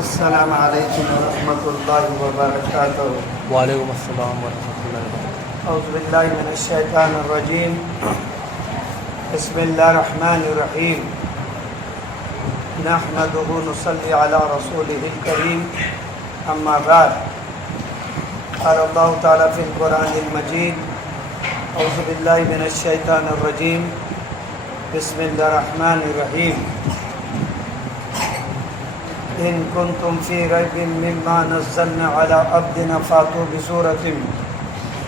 السلام علیکم ورحمۃ اللہ وبرکاتہ۔ وعلیکم السلام ورحمۃ اللہ وبرکاتہ۔ اعوذ باللہ من الشیطان الرجیم، بسم اللہ الرحمن الرحیم، نحمدہ نصلی علی رسولہ الکریم، اما بعد، قال اللہ تعالیٰ فی القرآن المجید، اعوذ باللہ من الشیطان الرجیم، بسم اللہ الرحمن الرحیم، ان کنتم فی ریب مما نزلنا علی عبدنا فاتوا بسورۃ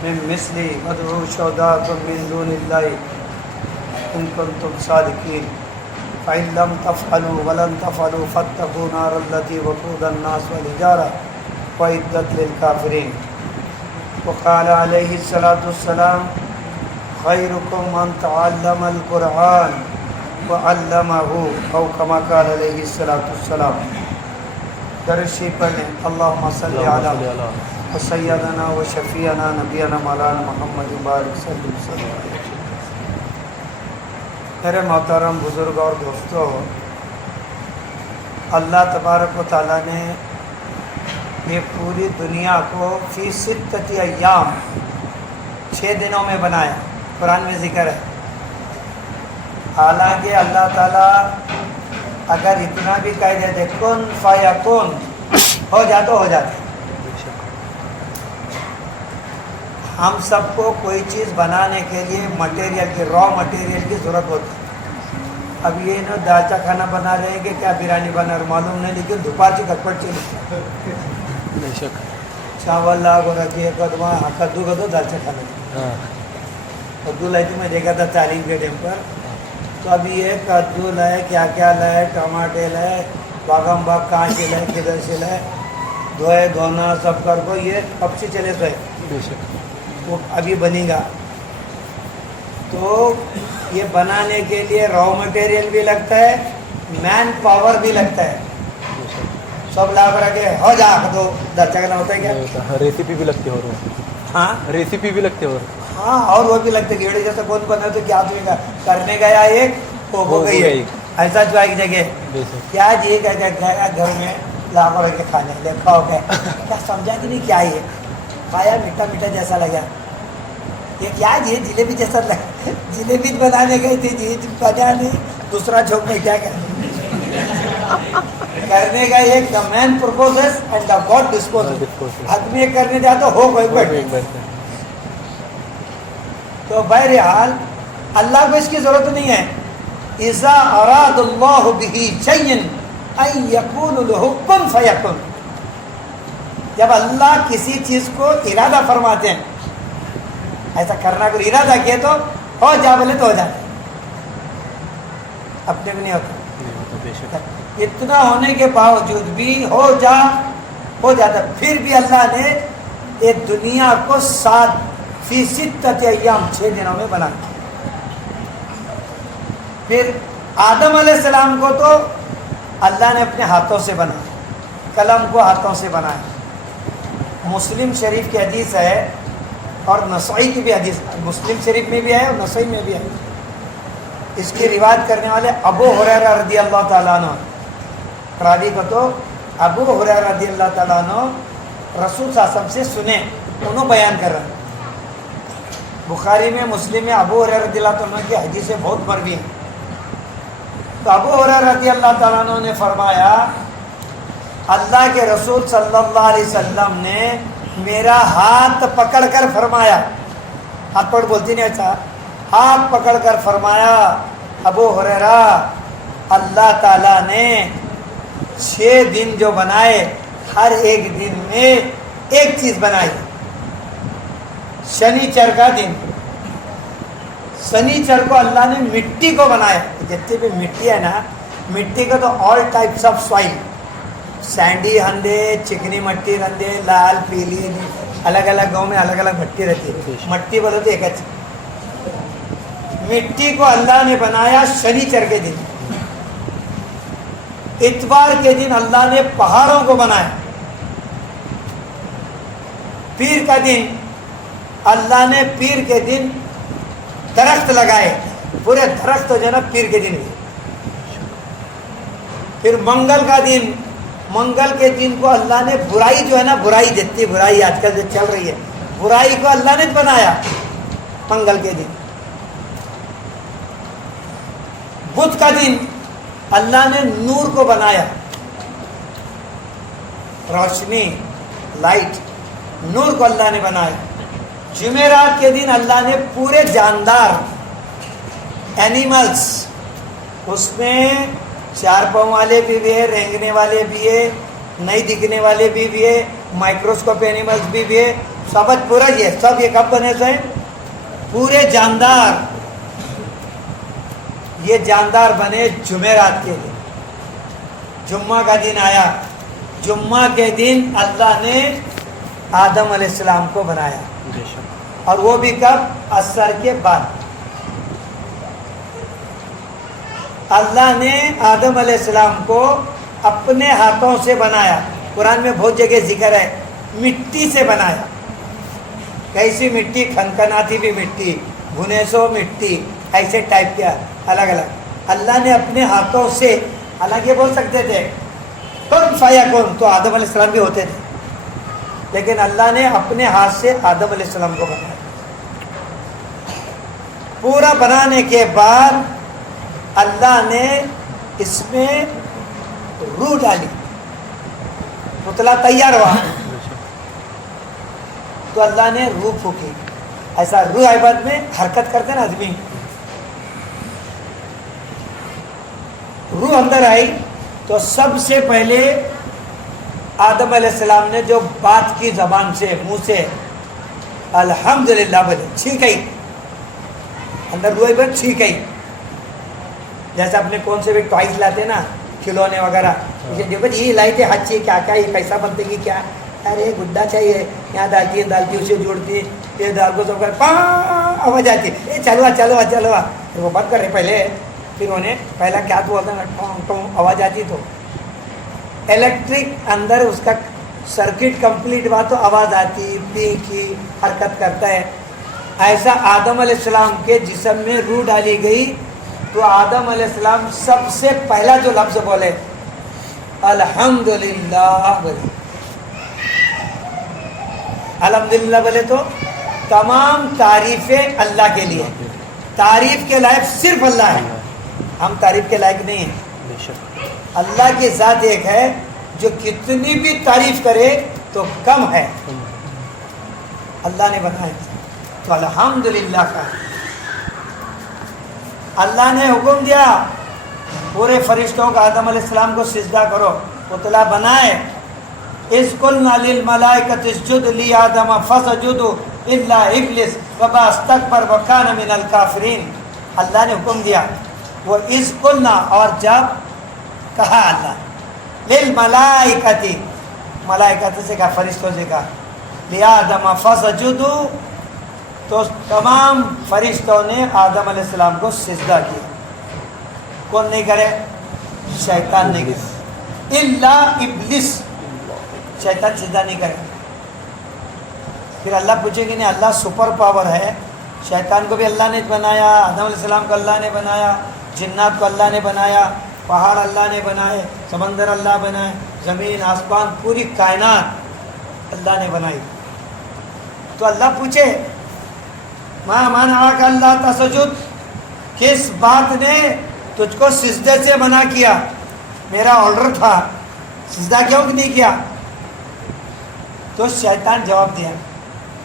من مثلہ وادعوا شہداءکم من دون اللہ ان کنتم صادقین فإن لم تفعلوا ولن تفعلوا فاتقوا النار التي وقودها الناس والحجارة وأعدت للكافرين۔ وقال علیہ الصلاۃ والسلام خیرکم من تعلم القرآن وعلمہ، او کما قال علیہ الصلاۃ والسلام۔ درود شریف پڑھ لیں۔ اللہم صلی علی سیدنا و شفیعنا نبینا مولانا محمد بارک صلی اللہ علیہ وسلم۔ میرے محترم بزرگ اور دوستو، اللہ تبارک و تعالیٰ نے یہ پوری دنیا کو فی ستۃ ایام 6 دنوں میں بنایا، قرآن میں ذکر ہے۔ حالانکہ اللہ تعالیٰ اگر اتنا بھی کہہ دیتے کن فیکون، ہو جاتا ہو جاتا۔ ہم سب کو کوئی چیز بنانے کے لیے مٹیریل کی، را مٹیریل کی ضرورت ہوتی ہے۔ اب یہ نا دالچا کھانا بنا رہے ہیں کہ کیا بریانی بنا رہے معلوم نہیں، لیکن دوپہر سے گھٹپٹ چلی بے شک چاول لاگ ہو رکھی ہے، کدو کا تو دالچا کھانا کدو لائی تھی، میں دیکھا تھا تعلیم کے ٹائم پر۔ تو ابھی یہ کدو لائے، کیا کیا لائے، ٹماٹے لائے، باغم باغ کہاں سے لائے، کدھر سے لائے، دھوئے دھونا سب کر کو یہ کب سے چلے تو ہے، بے شک وہ ابھی بنے گا۔ تو یہ بنانے کے لیے را مٹیریل بھی لگتا ہے، مین پاور بھی لگتا ہے، بے شک سب لا کر کے ہو جا دو درچا کرنا ہوتا ہے کیا؟ ریسیپی بھی لگتی ہے، اور ہاں ریسیپی بھی لگتی ہے، اور ہاں، اور وہ بھی لگتا ہے گیڑے جیسا کون بنا تو کیا کرنے گیا ایک ہو گئی ہے، ایسا جو ایک جگہ بے شک کیا جی گیا گھر میں لا کر کے کھانے دیکھا ہو گیا، کیا سمجھا کہ نہیں کیا یہ کھایا، میٹھا میٹھا جیسا لگا، یہ کیا جی جلیبی جیسا لگا، جلیبی بنانے گئی تھی جی پتا نہیں دوسرا جھوک میں کیا کرنے کا ایک دا مین پرپوزز اینڈ دا گاڈ ڈسپوزز، آدمی کرنے جاتا ہو کوئی بیٹھ۔ تو بہرحال اللہ کو اس کی ضرورت نہیں ہے۔ اذا اراد اللہ بہ شیئا ان یقول له کن فیکن، جب اللہ کسی چیز کو ارادہ فرماتے ہیں، ایسا کرنا کو ارادہ کیا تو ہو جا بولے تو ہو جاتا، اپنے کو نہیں ہوتا۔ بے شک اتنا ہونے کے باوجود بھی ہو جاتا، پھر بھی اللہ نے یہ دنیا کو 7 فی ستۃ ایام 6 دنوں میں بنایا۔ پھر آدم علیہ السلام کو تو اللہ نے اپنے ہاتھوں سے بنایا، قلم کو ہاتھوں سے بنایا۔ مسلم شریف کی حدیث ہے اور نسائی کی بھی حدیث، مسلم شریف میں بھی ہے اور نسائی میں بھی ہے۔ اس کی روایت کرنے والے ابو ہریرہ رضی اللہ تعالیٰ عنہ، راوی کو تو ابو ہریرہ رضی اللہ تعالیٰ عنہ رسول صلی اللہ علیہ وسلم سے سنے، انہوں بیان کر رہے ہیں۔ بخاری میں، مسلم میں ابو ہریرہ رضی اللہ تعالیٰ عنہ کی حدیثیں بہت مروی ہیں۔ تو ابو ہریرہ رضی اللہ تعالیٰ عنہ نے فرمایا اللہ کے رسول صلی اللہ علیہ وسلم نے میرا ہاتھ پکڑ کر فرمایا، ہاتھ پکڑ بولتی نہیں ایسا، ہاتھ پکڑ کر فرمایا ابو ہریرہ اللہ تعالیٰ نے 6 دن جو بنائے، ہر ایک دن میں ایک چیز بنائی۔ شنیچر کا دن، شنیچر کو اللہ نے مٹی کو بنایا، جتنے بھی مٹی ہے نا، مٹی کا تو all types of soil, sandy ہندے، چکنی مٹی ہندے، لال پیلی، الگ الگ گاؤں میں الگ الگ مٹی رہتی ہے، مٹی بولے تو ایک اچھی مٹی کو اللہ نے بنایا شنیچر کے دن۔ اتوار کے دن اللہ نے پہاڑوں کو بنایا۔ پیر کا دن اللہ نے پیر کے دن درخت لگائے، پورے درخت جو ہے نا پیر کے دن۔ پھر منگل کا دن منگل کے دن کو اللہ نے برائی جو ہے نا، برائی جتنی برائی آج کل جو چل رہی ہے، برائی کو اللہ نے بنایا منگل کے دن۔ بدھ کا دن اللہ نے نور کو بنایا، روشنی، لائٹ، نور کو اللہ نے بنایا۔ جمعرات کے دن اللہ نے پورے جاندار اینیملز، اس میں 4 پاؤں والے بھی ہے، رینگنے والے بھی ہے، نہیں دکھنے والے بھی ہے، مائکروسکوپ اینیملز بھی ہے، سب پورا یہ سب یہ کب بنے تھے؟ پورے جاندار۔ یہ جاندار بنے جمعرات کے دن۔ جمعہ کا دن آیا، جمعہ کے دن اللہ نے آدم علیہ السلام کو بنایا، بے شک اور وہ بھی کب؟ عصر کے بعد۔ اللہ نے آدم علیہ السلام کو اپنے ہاتھوں سے بنایا۔ قرآن میں بہت جگہ ذکر ہے، مٹی سے بنایا۔ کیسی مٹی؟ کھنکھناتی بھی مٹی، بھنے سو مٹی، ایسے ٹائپ کیا الگ الگ اللہ نے اپنے ہاتھوں سے۔ حالانکہ بول سکتے تھے کون فایا کون، تو آدم علیہ السلام بھی ہوتے تھے، لیکن اللہ نے اپنے ہاتھ سے آدم علیہ السلام کو بنایا۔ پورا بنانے کے بعد اللہ نے اس میں روح ڈالی، پتلا تیار ہوا تو اللہ نے روح پھونکی۔ ایسا روح عبادت میں حرکت کرتے نا آدمی، روح اندر آئی تو سب سے پہلے آدم علیہ السلام نے جو بات کی زبان سے، منہ سے، الحمدللہ بولے، ٹھیک ہے، اندر روح عبادت ٹھیک ہے۔ جیسے اپنے کون سے بھی ٹوائز لاتے نا، کھلونے وغیرہ، یہ لائے تھے ہاتھ سے، کیا کیا یہ پیسہ بنتے گی کیا، ارے گڈا چاہیے، یہاں ڈالتی ہے اسے جوڑتی ہے، یہ دال کو سب کر پاں آواز آتی ہے، یہ چلوا چلوا چلوا، وہ بند کر رہے پہلے، پھر انہیں پہلا کیا تو ہوتا نا، ٹونگ ٹونگ آواز آتی، تو الیکٹرک اندر اس کا سرکٹ کمپلیٹ ہوا تو آواز آتی، پی کی حرکت کرتا ہے۔ ایسا آدم علیہ السلام کے جسم میں روح ڈالی گئی تو آدم علیہ السلام سب سے پہلا جو لفظ بولے الحمدللہ بولے۔ الحمدللہ بولے تو تمام تعریفیں اللہ کے لیے، تعریف کے لائق صرف اللہ ہے، ہم تعریف کے لائق نہیں ہیں۔ بے شک اللہ کی ذات ایک ہے جو کتنی بھی تعریف کرے تو کم ہے، اللہ نے بنایا تو الحمدللہ کا۔ اللہ نے حکم دیا پورے فرشتوں کو آدم علیہ السلام کو سجدہ کرو، پتلا بنائے۔ اذ قلنا للملائکۃ اسجدوا لآدم فسجدوا الا ابلیس فابى استکبر وکان من الکافرین۔ اللہ نے حکم دیا، وہ اذ قلنا، اور جب کہا اللہ، للملائکۃ، ملائکۃ سے کہا، فرشتوں سے کہا، لآدم فسجدوا، تو تمام فرشتوں نے آدم علیہ السلام کو سجدہ کیا۔ کون نہیں کرے؟ شیطان نہیں کرے، الا ابلیس، شیطان سجدہ نہیں کرے۔ پھر اللہ پوچھے کہ نہیں، اللہ سپر پاور ہے، شیطان کو بھی اللہ نے بنایا، آدم علیہ السلام کو اللہ نے بنایا، جنات کو اللہ نے بنایا، پہاڑ اللہ نے بنائے، سمندر اللہ بنائے، زمین آسمان پوری کائنات اللہ نے بنائی۔ تو اللہ پوچھے ما منعک اللہ تسجد، کس بات نے تجھ کو سجدے سے منع کیا؟ میرا آرڈر تھا، سجدہ کیوں نہیں کیا؟ تو شیطان جواب دیا،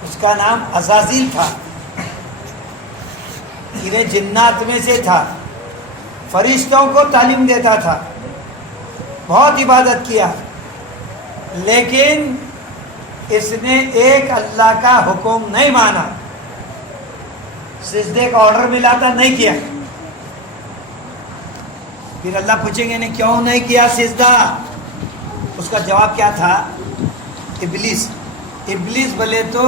اس کا نام عزازیل تھا، انہیں جنات میں سے تھا، فرشتوں کو تعلیم دیتا تھا، بہت عبادت کیا، لیکن اس نے ایک اللہ کا حکم نہیں مانا، سجدے کا آرڈر ملا تھا نہیں کیا۔ پھر اللہ پوچھیں گے نہیں کیوں نہیں کیا سجدہ؟ اس کا جواب کیا تھا؟ ابلیس۔ ابلیس بولے تو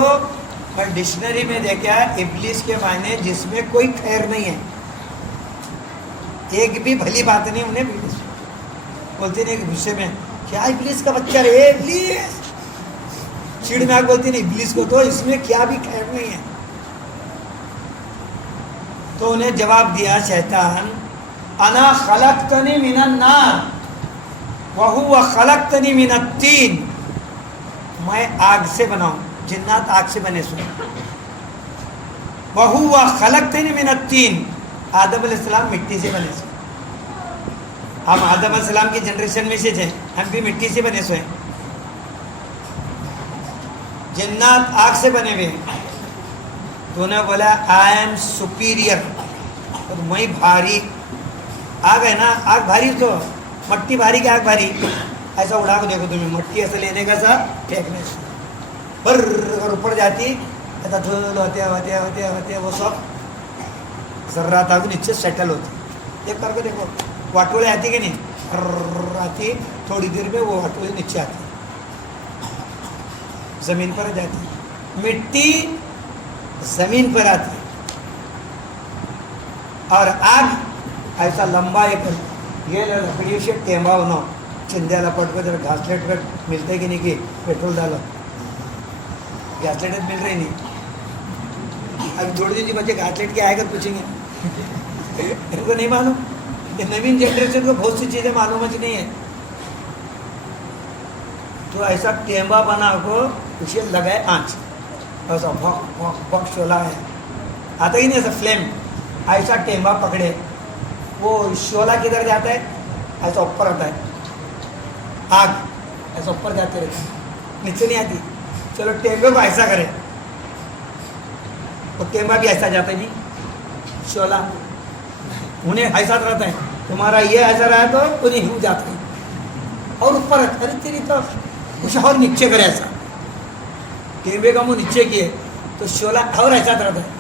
میں ڈکشنری میں دیکھا، ابلیس کے معنی جس میں کوئی خیر نہیں ہے، ایک بھی بھلی بات نہیں، انہیں ابلیس بولتے نہیں غصے میں، کیا ابلیس کا بچہ رہے، ابلیس چڑ میں بولتی نہیں ابلیس کو، تو اس میں کیا بھی خیر نہیں ہے۔ تو انہیں جواب دیا شیطان، انا خلقتنی من النار، وَهُوَ خَلَقْتَنِي مِنَ الطِّينِ، میں آگ سے بناؤں، جنات آگ سے بنے سو. وَهُوَ خَلَقْتَنِي مِنَ الطِّينِ، آدم علیہ السلام مٹی سے بنے سو. ہم آدم علیہ السلام کی جنریشن میں سے تھے، ہم بھی مٹی سے بنے سو ہیں. جنات آگ سے بنے ہوئے. تو نے بولا آئی ایم سپیریئر، اور میں بھاری. آگ ہے نا، آگ بھاری تو مٹی بھاری کہ آگ بھاری. ایسا اڑا کو دیکھو تمہیں، مٹی ایسا لینے کا سا پھینکنے سے پر اور اوپر جاتی ایسا دھول ہوتے ہوتے ہوتے ہوتے وہ سب ذرات آگ نیچے سیٹل ہوتی. ایک کر کے دیکھو، واٹولے آتی کہ نہیں، آتی تھوڑی دیر میں وہ واٹولے نیچے آتی، زمین پر جاتی. مٹی زمین پر آتی اور آگ ایسا لمبا ایک یہ لکڑی سے ٹیمبا ہونا چندیالا پٹ کو ذرا گھاسلیٹ پر ملتے کہ نہیں کہ پیٹرول ڈالو، گھاسلیٹ مل رہی نہیں. ابھی تھوڑے دن بچے گھاسلیٹ کے آئے کر پوچھیں گے، ان کو نہیں معلوم. یہ نوین جنریشن کو بہت سی چیزیں معلوم ہی نہیں ہے. تو ایسا ٹیمبا بنا کو اسے لگائے آنچ، ایسا بھوک بھوک بھوک شعلہ ہے آتا ہی نہیں، ایسا فلیم. ایسا ٹیمبا پکڑے، وہ شعلہ کدھر جاتا ہے، ایسا اوپر آتا ہے. آگ ایسا اوپر جاتے رہتے، نیچے نہیں آتی. چلو ٹیمبے کو ایسا کرے، وہ ٹیمبا بھی ایسا جاتا ہے نہیں، شعلہ انہیں ایسا رہتا ہے. تمہارا یہ ایسا رہا تو انہیں ہو جاتا ہے اور اوپر ارے تیری تو کچھ اور نیچے کرے. ایسا ٹیمبے کا منہ نیچے کیے تو شعلہ اور ایسا رہتا ہے.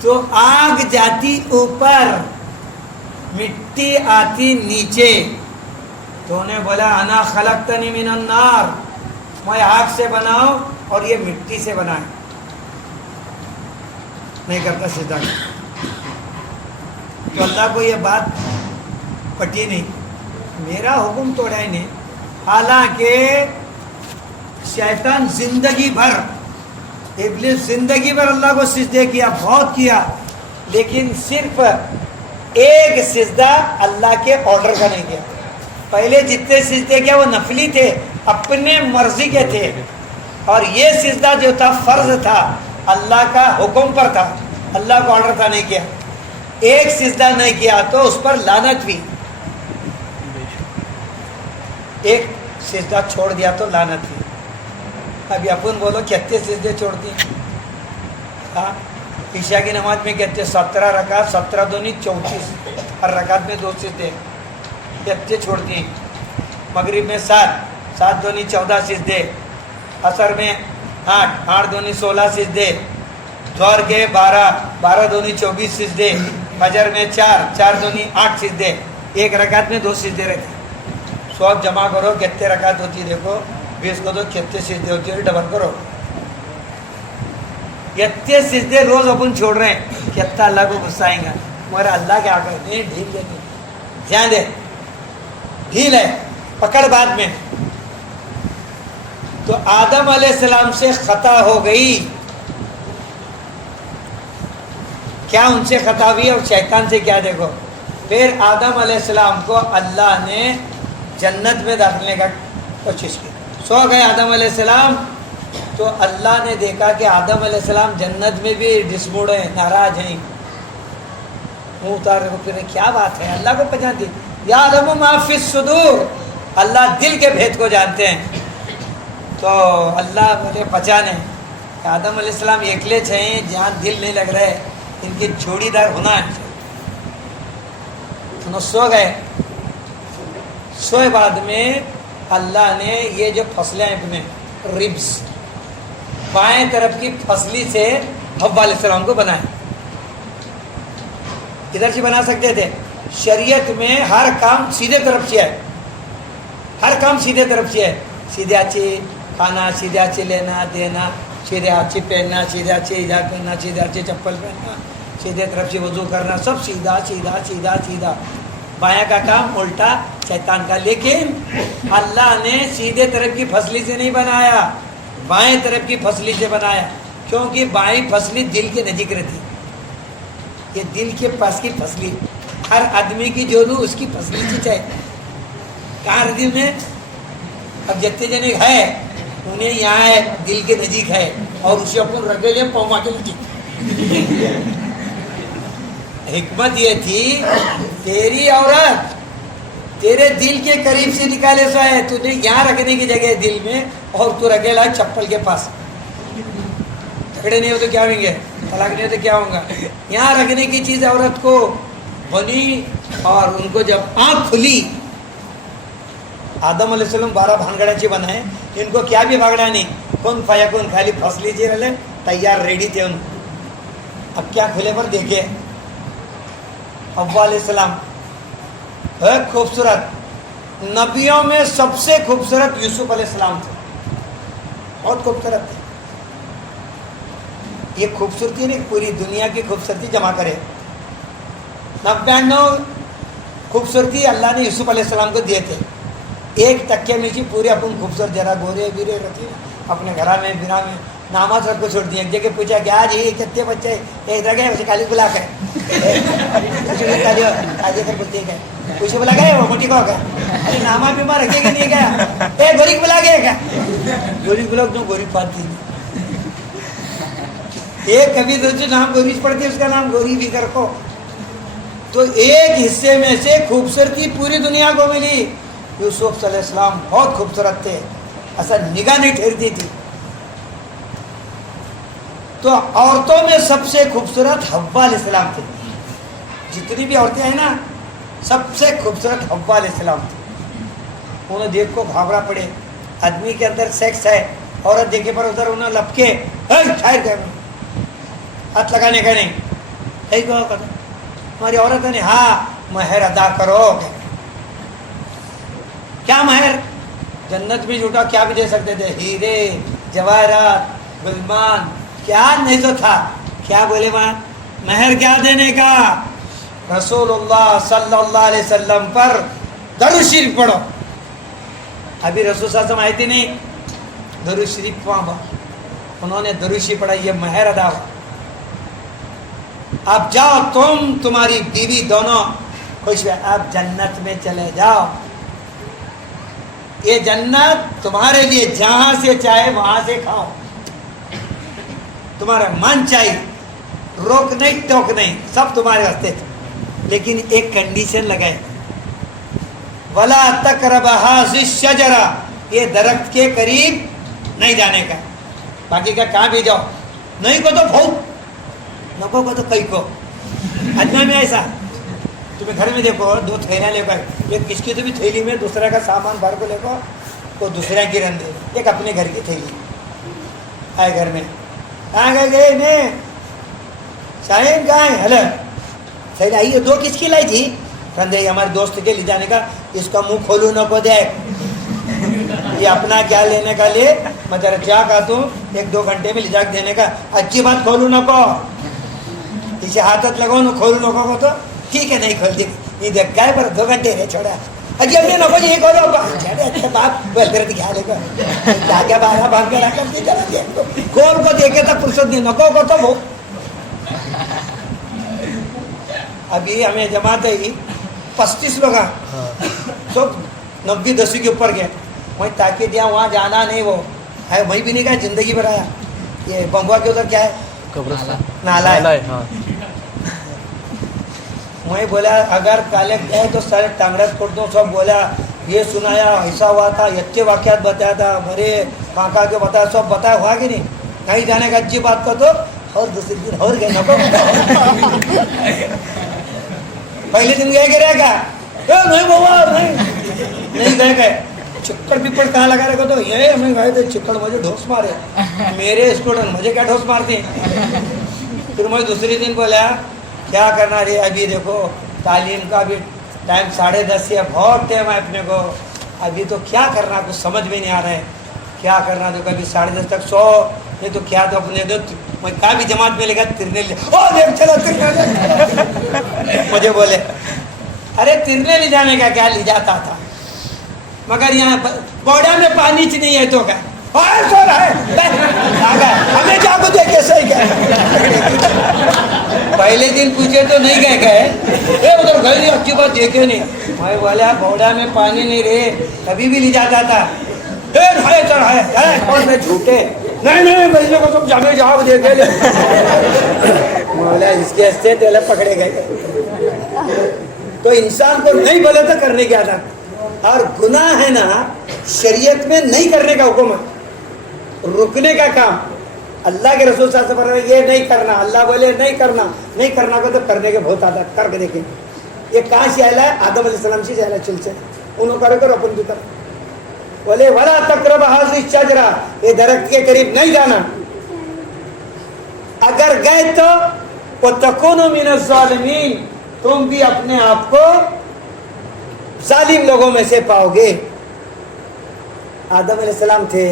تو آگ جاتی اوپر، مٹی آتی نیچے. تو انہیں بولا انا خلقتنی من النار، میں آگ سے بناؤ اور یہ مٹی سے بنائے. نہیں کرتا سجدہ. تو اللہ کو یہ بات پٹی نہیں، میرا حکم توڑا ہی نہیں. حالانکہ شیطان زندگی بھر، ابلیس زندگی بھر اللہ کو سجدے کیا، بہت کیا، لیکن صرف ایک سجدہ اللہ کے آرڈر کا نہیں کیا. پہلے جتنے سجدے کیا وہ نفلی تھے، اپنے مرضی کے تھے، اور یہ سجدہ جو تھا فرض تھا، اللہ کا حکم پر تھا، اللہ کو آرڈر تھا. نہیں کیا، ایک سجدہ نہیں کیا تو اس پر لعنت ہوئی. ایک سجدہ چھوڑ دیا تو لعنت ہوئی. ابھی اپن بولو کتنے سجدے چھوڑتی ہیں؟ ہاں، عشاء کی نماز میں کہتے 17 رکعت، 17 دونی 34، ہر رکعت میں 2 سجدے کتنے چھوڑتی ہیں. مغرب میں 7، 7 دونی 14 سجدے. عصر میں 8، 8 دونی 16 سجدے. ظہر کے 12، 12 دونی 24 سجدے. فجر میں 4، 4 دونی 8 سجدے. ایک رکعت میں 2 سجدے رہتے. سواب جمع کرو کتنے رکعت ہوتی ہے، دیکھو 20 کو تو کتنے سجدے ہوتی ہے، ڈبل کرو. کتنے سجدے روز اپن چھوڑ رہے ہیں، کتنا اللہ کو غصہ آئیں گا. مگر اللہ کیا کرے، نہیں ڈھیل دیتے، دھیان دے، ڈھیل ہے، پکڑ بعد میں. تو آدم علیہ السلام سے خطا ہو گئی. کیا ان سے خطا ہوئی اور شیطان سے کیا؟ دیکھو، پھر آدم علیہ السلام کو اللہ نے جنت میں داخلنے کا کوشش کی. سو گئے آدم علیہ السلام، تو اللہ نے دیکھا کہ آدم علیہ السلام جنت میں بھی ڈسموڈ ہیں، ناراض ہیں، منہ اتار رہے. پھر کیا بات ہے، اللہ کو پہچانتی. یعلم ما فی الصدور، اللہ دل کے بھید کو جانتے ہیں. تو اللہ بولے پہچانے کہ آدم علیہ السلام اکلے ہیں جہاں دل نہیں لگ رہے، ان کی جوڑی دار ہونا ہے. تو سو گئے. سوئے بعد میں اللہ نے یہ جو فصلیں اپنے ربس بائیں طرف کی فصلی سے حوا علیہ السلام کو بنائے. ادھر سے بنا سکتے تھے. شریعت میں ہر کام سیدھے طرف سے ہے، ہر کام سیدھے طرف سے ہے. سیدھے اچھی کھانا، سیدھے اچھی لینا دینا، سیدھے اچھی پہننا، سیدھے اچھی حجاب پہننا، سیدھے اچھی چپل پہننا، سیدھے طرف سے وضو کرنا، سب سیدھا سیدھا سیدھا سیدھا. بایاں کا کام الٹا شیطان کا. لیکن اللہ نے سیدھے طرف کی فصلی سے نہیں بنایا، بائیں طرف کی فصلی سے بنایا. کیونکہ بائیں فصلی دل کے نزدیک رہتی. یہ دل کے پاس کی فصلی، ہر آدمی کی جو لو اس کی فصلی سے چاہے. کہاں دل میں؟ اب جتنے جنے ہے انہیں یہاں ہے دل کے نزدیک ہے اور اسے اپن رگے لے پوما کے نزدیک. حکمت یہ تھی تیری عورت تیرے دل کے قریب سے نکالے سو ہے, تجھے یہاں رکھنے کی جگہ دل میں اور تو رکھے لا چپل کے پاس. جھگڑے نہیں ہو تو کیا ہوئیں گے, طلاق نہیں ہو تو کیا ہوگا. یہاں رکھنے کی چیز عورت کو بنی اور ان کو جب آنکھ کھلی, آدم علیہ السلام 12 بھانگڑاچی بنائے, ان کو کیا بھی بھاگڑا نہیں, کون فیکون خالی پھنس لیجیے رہے تیار ریڈی تھے ان. اب کیا کھلے پر دیکھے حوا علیہ السلام خوبصورت, نبیوں میں سب سے خوبصورت یوسف علیہ السلام تھے, بہت خوبصورت تھے. یہ خوبصورتی نہیں پوری دنیا کی خوبصورتی جمع کرے. 99 خوبصورتی اللہ نے یوسف علیہ السلام کو دیے تھے. ایک تکے میں پورے اپن خوبصورت جرا گورے بیرے رکھے اپنے گھر میں برا میں نامہ سب کو چھوڑ دیا. ایک جگہ پوچھا کہ آج یہ کتنے بچے ایک جگہ اسے کالی بلا کر اسے بلا گئے وہ موٹی کو گیا ارے نامہ بیمار رکھے کہ نہیں گیا اے گوری بلا گیا کیا گوری بلا کیوں گوری پاتی ایک کبھی دوسرے نام گوری پڑتی اس کا نام گوری بھی کر کو. تو ایک حصے میں سے خوبصورتی پوری دنیا کو ملی. یوسف صلی اللہ علیہ السلام بہت خوبصورت تھے, اصل نگاہ نہیں ٹھہرتی تھی. تو عورتوں میں سب سے خوبصورت حوا علیہ السلام تھے. جتنی بھی عورتیں ہیں نا سب سے خوبصورت حوا علیہ السلام تھے. انہیں دیکھ کو گھبرا پڑے, آدمی کے اندر سیکس ہے, عورت دیکھے پر ادھر انہیں لپکے ہاتھ لگانے کا نہیں. ہماری عورت نے ہاں مہر ادا کرو. کیا مہر؟ جنت میں جھوٹا کیا بھی دے سکتے تھے, ہیرے جواہرات گلمان کیا نہیں تو تھا. کیا بولے وہاں مہر کیا دینے کا؟ رسول اللہ صلی اللہ علیہ وسلم پر درود شریف پڑھو. ابھی رسول صلی اللہ علیہ وسلم آئے تھے نہیں, درود شریف وہاں انہوں نے درود شریف پڑھا, یہ مہر ادا ہوا. اب جاؤ تم تمہاری بیوی دونوں خوش ہوئے, اب جنت میں چلے جاؤ. یہ جنت تمہارے لیے جہاں سے چاہے وہاں سے کھاؤ, تمہارا من چاہیے, روک نہیں ٹوک نہیں, سب تمہارے واسطے. لیکن ایک کنڈیشن لگائے, ولا تقربا هذه الشجرہ, یہ درخت کے قریب نہیں جانے کا. باقی کا کہاں بھی جاؤ, نہیں کو تو بھوک, نکو کو تو کئی کو. اجنا میں ایسا تمہیں گھر میں دیکھو 2 تھیلیاں لے کر, ایک کس کی تو بھی تھیلی میں دوسرا کا سامان بھر کو لے کو, تو دوسرا کی رن دے, ایک اپنے گھر کی تھیلی آئے گھر میں. کہاں گئے میں شاہین کہاں ہے؟ ہلو صحیح آئیے, 2 کس کی لائی تھی؟ رندے ہمارے دوست کے لے جانے کا, اس کا منہ کھولو نہ کو دے, یہ اپنا کیا لینے کا لے, میں تیرا کیا کہتا ہوں 1-2 گھنٹے میں لے جا کے دینے کا. اچھی بات کھولو نہ کو, اسے ہاتھ لگاؤ نہ کھولو نہ کو, تو ٹھیک ہے نہیں کھول دی, یہ دیکھ گئے پر 2 گھنٹے رہے چھوڑا. اجی ابھی نہ کو یہ کھولو, اچھا باپ بولتے رہتے کیا لے کر کیا کیا باہر بھاگ کے رکھ کرتی چلا دے کھول کو دیکھے تک فرصت نہیں, نکو کو تو وہ. ابھی ہمیں جماعت ہے 35 لوگ سب 90-10 کے اوپر گئے. وہیں تاکہ دیا وہاں جانا نہیں, وہ ہے وہیں بھی نہیں کہا زندگی بھر آیا. یہ بمبوا کے ادھر کیا ہے, قبرستان نالا ہے. ہاں میں بولا اگر کالے گئے تو سارے ٹانگڑا چھوڑ دو. سب بولا یہ سنایا ایسا ہوا تھا, اچھے واقعات بتایا تھا, مرے کہاں کے بتایا, سب بتایا ہوا کہ نہیں. کہیں جانے کا اچھی بات کر دو اور دوسرے دن اور گئے نکو. پہلے دن گئے کہ رہے گا نہیں بابا نہیں گئے. چکر پیپر کہاں لگا رہے گا, تو یہ ہمیں گئے تھے چکر, مجھے ڈھوس مارے, میرے اسٹوڈنٹ مجھے کیا ڈھوس مارتے. پھر میں دوسرے دن بولا کیا کرنا رہے, ابھی دیکھو تعلیم کا بھی ٹائم 10:30 ہے, بہت ٹائم ہے اپنے کو. ابھی تو کیا کرنا کچھ سمجھ میں نہیں آ رہا ہے, کیا کرنا. تو کبھی 10:30 تک سو, نہیں تو کیا تو اپنے دو میں کہا بھی جماعت میں لے گا ترنے لے, چلو ترنے. مجھے بولے ارے ترنے لے جانے کا کیا لے جاتا تھا, مگر یہاں کوڑا میں پانی نہیں ہے تو کیا ہمیں جاگو دے کے صحیح کیا पहले दिन पूछे तो नहीं गए गए उधर गए नहीं, अच्छी बात देखे नहीं। मैं बोला बौड़ा में पानी नहीं रहे कभी भी ले जाता था। है चल है कौन में झूठे नहीं बच्चे को तुम जामे जाओ देखे ले। बोला इसके हस्ते तेले पकड़े गए। तो इंसान को नहीं बोले तो करने की आदत, और गुनाह है ना शरीयत में नहीं करने का हुक्म है, रुकने का काम। अल्लाह के रसूल साहब से बोल रहे ये नहीं करना, अल्लाह बोले नहीं करना को तो करने के बहुत आदत करके देखें। ये कहाँ से आया है? आदम अलैहिस्सलाम से आया चुल से, उन्होंने करे करो अपन भी कर। बोले वला तक़रब हाज़िहि शजरा, ये दरख्त के करीब नहीं जाना, अगर गए तो वतकुनु मिनज़ ज़ालिमीन, तुम भी अपने आप को जालिम लोगों में से पाओगे। आदम अलैहिस्सलाम थे,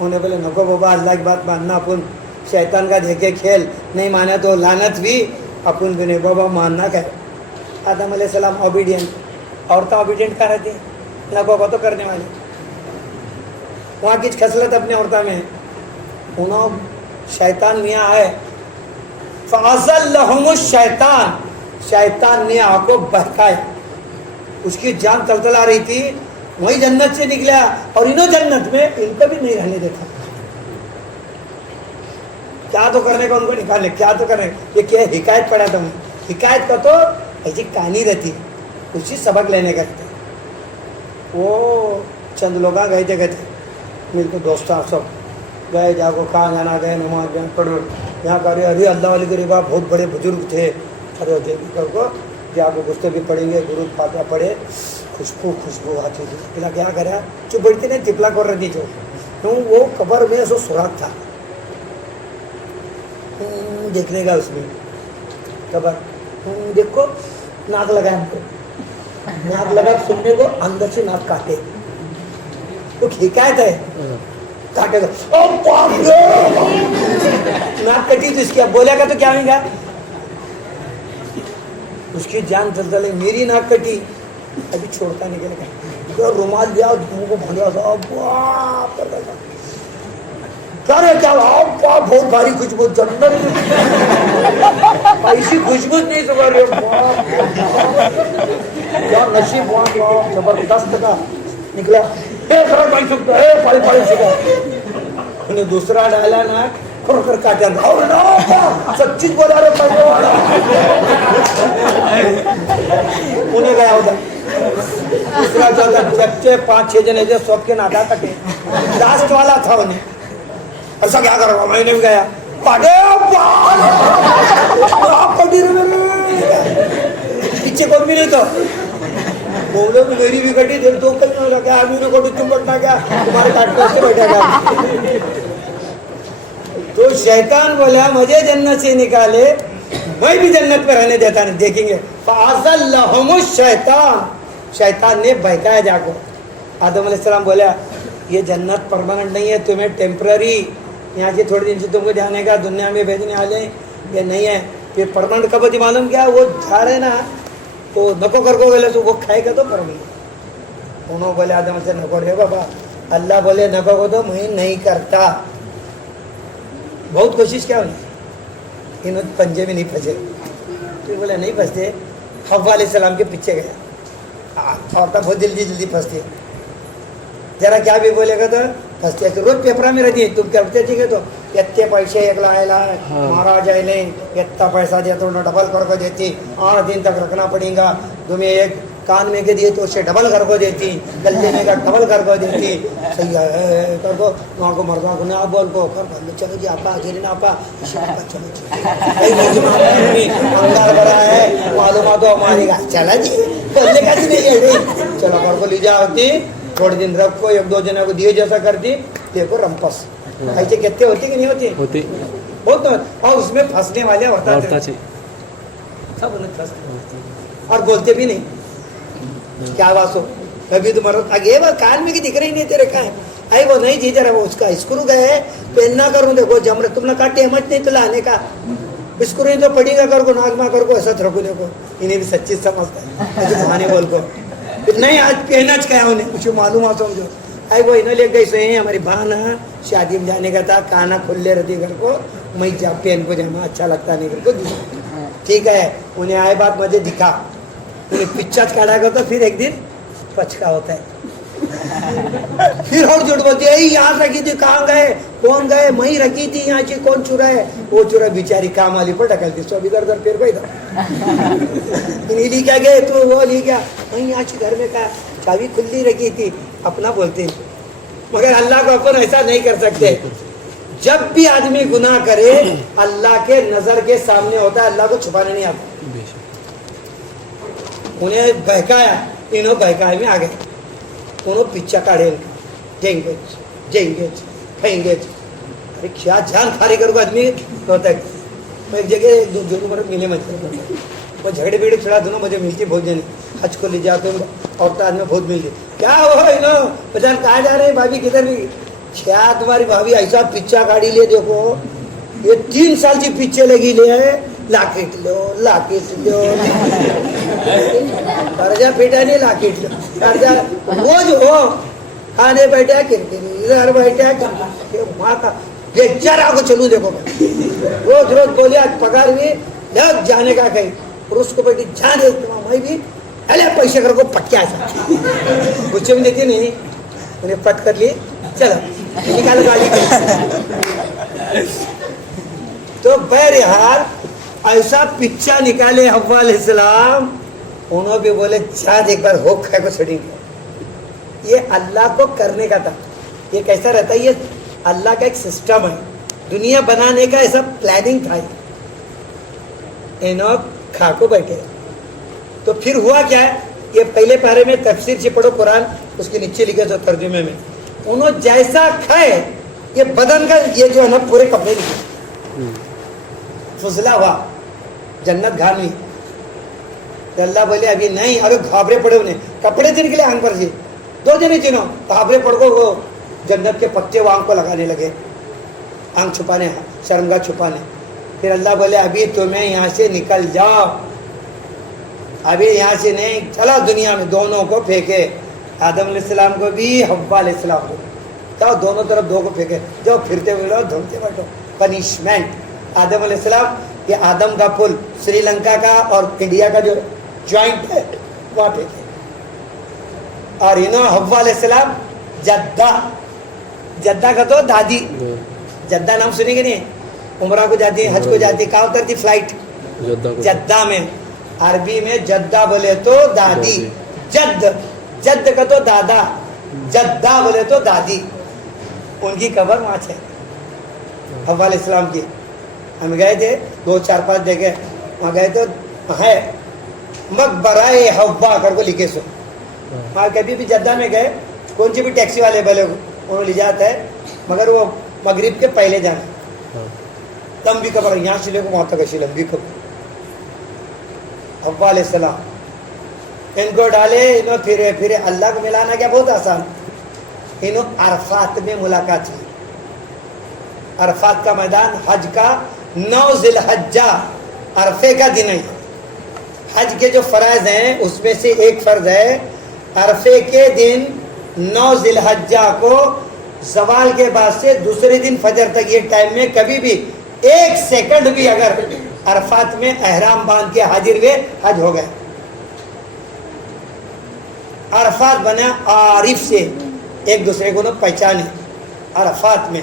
उन्हें बोले नको बाबा अल्लाह की बात मानना, अपन शैतान का देखे खेल नहीं माना तो लानत भी, अपन भी नहीं बाबा मानना क्या। आदम अलैहिस्सलाम ओबीडियंट, औरतें ओबीडियंट क्या रहती है, नको को तो करने वाले। वहाँ की खसलत अपने औरता में उन्होंने शैतान मियाँ है, फ़अज़ल्लहुमुश शैतान, शैतान ने आंखों बहकाए, उसकी जान तलतला रही थी, वही जन्नत से निकला और इन्हों जन्नत में इनको भी नहीं रहने देता। क्या तो करने का उनको निकालने, क्या तो करने। ये क्या हिकायत पढ़ा था, हिकायत का तो ऐसी कहानी रहती है, उसी सबक लेने का। वो चंद लोग गए थे मिलकर दोस्त सब गए, जाको कहाँ जाना, गए नमाज गए पढ़ो, यहाँ करे अरे अल्लाह वाले के रिबा बहुत बड़े बुजुर्ग थे, अरे देखो को जाको गुस्से भी पढ़ेंगे, गुरु फातिहा पढ़े, खुशबू आती थी। पिला क्या करा जो बढ़ती नहीं तिपला कर रही थी, क्यों वो कब्र में सो सुराख था, देखने का उसमें कब्र, देखो नाक लगा हमको, नाक लगा सुनने को, अंदर से नाक काटे, तो हिकायत है काटेगा, नाक कटी तो इसकी अब बोलेगा तो क्या होगा, उसकी जान चलता। मेरी नाक कटी अभी छोड़ता निकलेगा, तो रुमाल दिया मुंह को भंगा क्या रे क्या बहुत भारी खुशबू, जन्नत ऐसी खुशबू नहीं सुबह रहे, क्या नसीब वहाँ जबरदस्त का निकला। उन्हें दूसरा डाला नाक कर काटा, सच्ची बोला रे उन्हें गया उधर। दूसरा चौथा बच्चे 5-6 जने जो सबके नाका कटे, लास्ट वाला था उन्हें, ऐसा क्या करो, मैंने भी गया पीछे कोई भी नहीं, तो बोलो तो मेरी भी कटी, देख दो कहीं लगा आदमी ने को चुपटना क्या, तुम्हारे काटने से बैठेगा। तो शैतान बोला मुझे जन्नत से निकाले, मैं भी जन्नत में रहने देता नहीं, देखेंगे। फ़अज़ल्लहुमुश शैतान, शैतान ने बहकाया जाको। आदम अलैहिस्सलाम बोला ये जन्नत परमानेंट नहीं है, तुम्हें टेम्पररी, यहाँ से थोड़े दिन से तुमको जाने का, दुनिया में भेजने वाले, ये नहीं है, ये परमानेंट कब होती मालूम क्या, वो जा रहे ना तो नको कर को बोले तो वो खाएगा तो परमानेंट। उन्होंने बोले आदम से नको रे बाबा, अल्लाह बोले नको को तो मैं नहीं करता। बहुत कोशिश क्या हुई, इन्होंने पंजे में नहीं फंसे, तो बोले नहीं फंसते, हव्वा अलैहिस्सलाम के पीछे गया, औरतें बहुत जल्दी फंसती है, जरा क्या भी बोलेगा तो फंसते, तो रोज पेपर में रहती है, तुम करते ठीक है तो इतने पैसे एक लाएला महाराज आए नहीं, इतना पैसा दिया तो डबल करके देती, 8 दिन तक रखना पड़ेगा, तुम्हें एक कान में के दिए तो उससे डबल करको देती, गले में का डबल करको देती, सही है करको वहाँ को मर्दा को ना बोल को कर, चलो जी आपा गिरी ना आपा चलो बड़ा है मालूम तो हमारी चला जी बोलने का जी नहीं है, चलो घर को ले जाती, थोड़े दिन रख को 1-2 जने को दिए जैसा करती, देखो रंपस ऐसे कहते होती कि नहीं होती, बहुत। और उसमें फंसने वाले होता सब उन्हें फंसते और बोलते भी नहीं, क्या बात हो कभी तो मरो आगे वो कान में की दिख रही नहीं तेरे का है, आई वो नहीं जी जरा वो उसका स्क्रू गए पहनना करूँ, देखो जमरे तुमने काटे हिम्मत नहीं तो लाने का, स्क्रू नहीं तो पड़ेगा कर को नाक में कर को ऐसा रखो, देखो इन्हें भी सच्ची समझता है कहानी बोल को नहीं, आज पहना क्या उन्हें कुछ मालूम आ समझो, आई वो इन्हें ले गई सही, हमारी बहन शादी में जाने का था, काना खुले रहती घर को, मैं जा पहन को जाना अच्छा लगता नहीं घर को, ठीक है, उन्हें आए बात मुझे दिखा, उन्हें पिक्चर काढ़ा गया तो फिर एक दिन पचका होता है। फिर और झूठ बोलती है, यहाँ रखी थी, कहाँ गए, कौन गए, मैं ही रखी थी, यहाँ से कौन चुरा है, वो चुरा बेचारी काम वाली पर ढकलती, सब इधर उधर फिर ली क्या गए तो वो ली क्या, मैं यहाँ से घर में का चाबी खुली रखी थी, अपना बोलते हैं। मगर अल्लाह को अपन ऐसा नहीं कर सकते। जब भी आदमी गुनाह करे अल्लाह के नजर के सामने होता है, अल्लाह को छुपाने नहीं आता। उन्हें बहकाया, इन्हों बहकाए में आ गए, उन्होंने पिच्चा काढ़े, जेंगे फेंगे, अरे क्या जान खारी करूँगा आदमी होता है। मैं एक जगह दोनों बार मिले मुझे, वो झगड़े बेड़े छुड़ा दोनों मुझे मिलती बहुत जनी, हज को ले जाते औरत आदमी बहुत मिलती, क्या हो इनो पचान कहाँ जा रहे हैं भाभी किधर भी, क्या तुम्हारी भाभी ऐसा पिच्चा गाड़ी ले, देखो ये 3 साल से पीछे लगी ले है, लाकेट लो कर्जा पेटा नहीं लाकेट लो कर्जा रोज हो खाने बैठा किरकिरी इधर बैठा माँ का बेचारा को चलू देखो रोज बोले आज पगार भी लग जाने का कहीं और उसको बैठी जाने मैं भी अरे पैसे कर को पक्का ऐसा गुस्से में देती नहीं, उन्हें पट कर लिए चलो निकालो गाड़ी। तो बहरहाल ऐसा पिक्चर निकाले हव्वा अलैहिस्सलाम, उन्होंने भी बोले चाँद एक बार हो खाए को छड़ेंगे। ये अल्लाह को करने का था, ये कैसा रहता है, ये अल्लाह का एक सिस्टम है, दुनिया बनाने का ऐसा प्लानिंग था। इन्हों खा को बैठे तो फिर हुआ क्या है, ये पहले पारे में तफसीर से पढ़ो कुरान, उसके नीचे लिखे जो तर्जुमे में, उन्होंने जैसा खाए ये बदन का ये जो है ना पूरे कपड़े निकले, फुजला हुआ, जन्नत घामी। तो अल्लाह बोले अभी नहीं, अरे घाबरे पड़े उन्हें, कपड़े से निकले आंख पर से, 2 जने चिन्हो घाबरे पड़ को वो जन्नत के पत्ते वो आंख को लगाने लगे, आंख छुपाने, शर्मगा छुपाने। फिर अल्लाह बोले अभी तुम्हें यहाँ से निकल जाओ, अभी यहाँ से नहीं, चलो दुनिया में। दोनों को फेंके, आदम अलैहिस्सलाम को भी हव्वा अलैहिस्सलाम को, तो दोनों तरफ 2 को फेंके, जो फिरते हुए धोते बैठो, पनिशमेंट। आदम अलैहिस्सलाम, ये आदम का पुल श्रीलंका का और इंडिया का जो ज्वाइंट है वहाँ फेंके, और इन्हों हव्वा अलैहिस्सलाम जद्दा का तो दादी, जद्दा नाम सुनेंगे नहीं, उमरा को जाती है, हज को जाती है, कहाँ उतरती फ्लाइट, जद्दा में, अरबी में जद्दा बोले तो दादी, जद्द का तो दादा, जद्दा बोले तो दादी, उनकी कब्र वहाँ है हव्वा अलैहिस्सलाम की। हम गए थे 2, 4, 5 जगह वहाँ गए तो है मकबराए हव्वा कर को लिखे सो, वहाँ कभी भी जद्दा में गए, कौन सी भी टैक्सी वाले बोले उन्होंने ले जाता है, मगर वो मगरिब के पहले जाना, लंबी कब्र, यहाँ से लेकर वहाँ तक ऐसी लंबी कब्र हव्वा अलैहिस्सलाम। इनको डाले, इन्हों फिरे अल्लाह को मिलाना क्या बहुत आसान, इन्हों अरफात में मुलाकात हुई, अरफात का मैदान, हज का 9 ज़िलहज्जा अरफे का दिन है। हज के जो फ़राइज़ हैं उसमें से एक फ़र्ज़ है, अरफे के दिन 9 ज़िलहज्जा को ज़वाल के बाद से दूसरे दिन फजर तक, ये टाइम में कभी भी 1 सेकंड भी अगर अरफात में एहराम बांध के हाजिर हुए, हज हो गए। अरफात बना आरिफ से, एक दूसरे को न पहचाने, अरफात में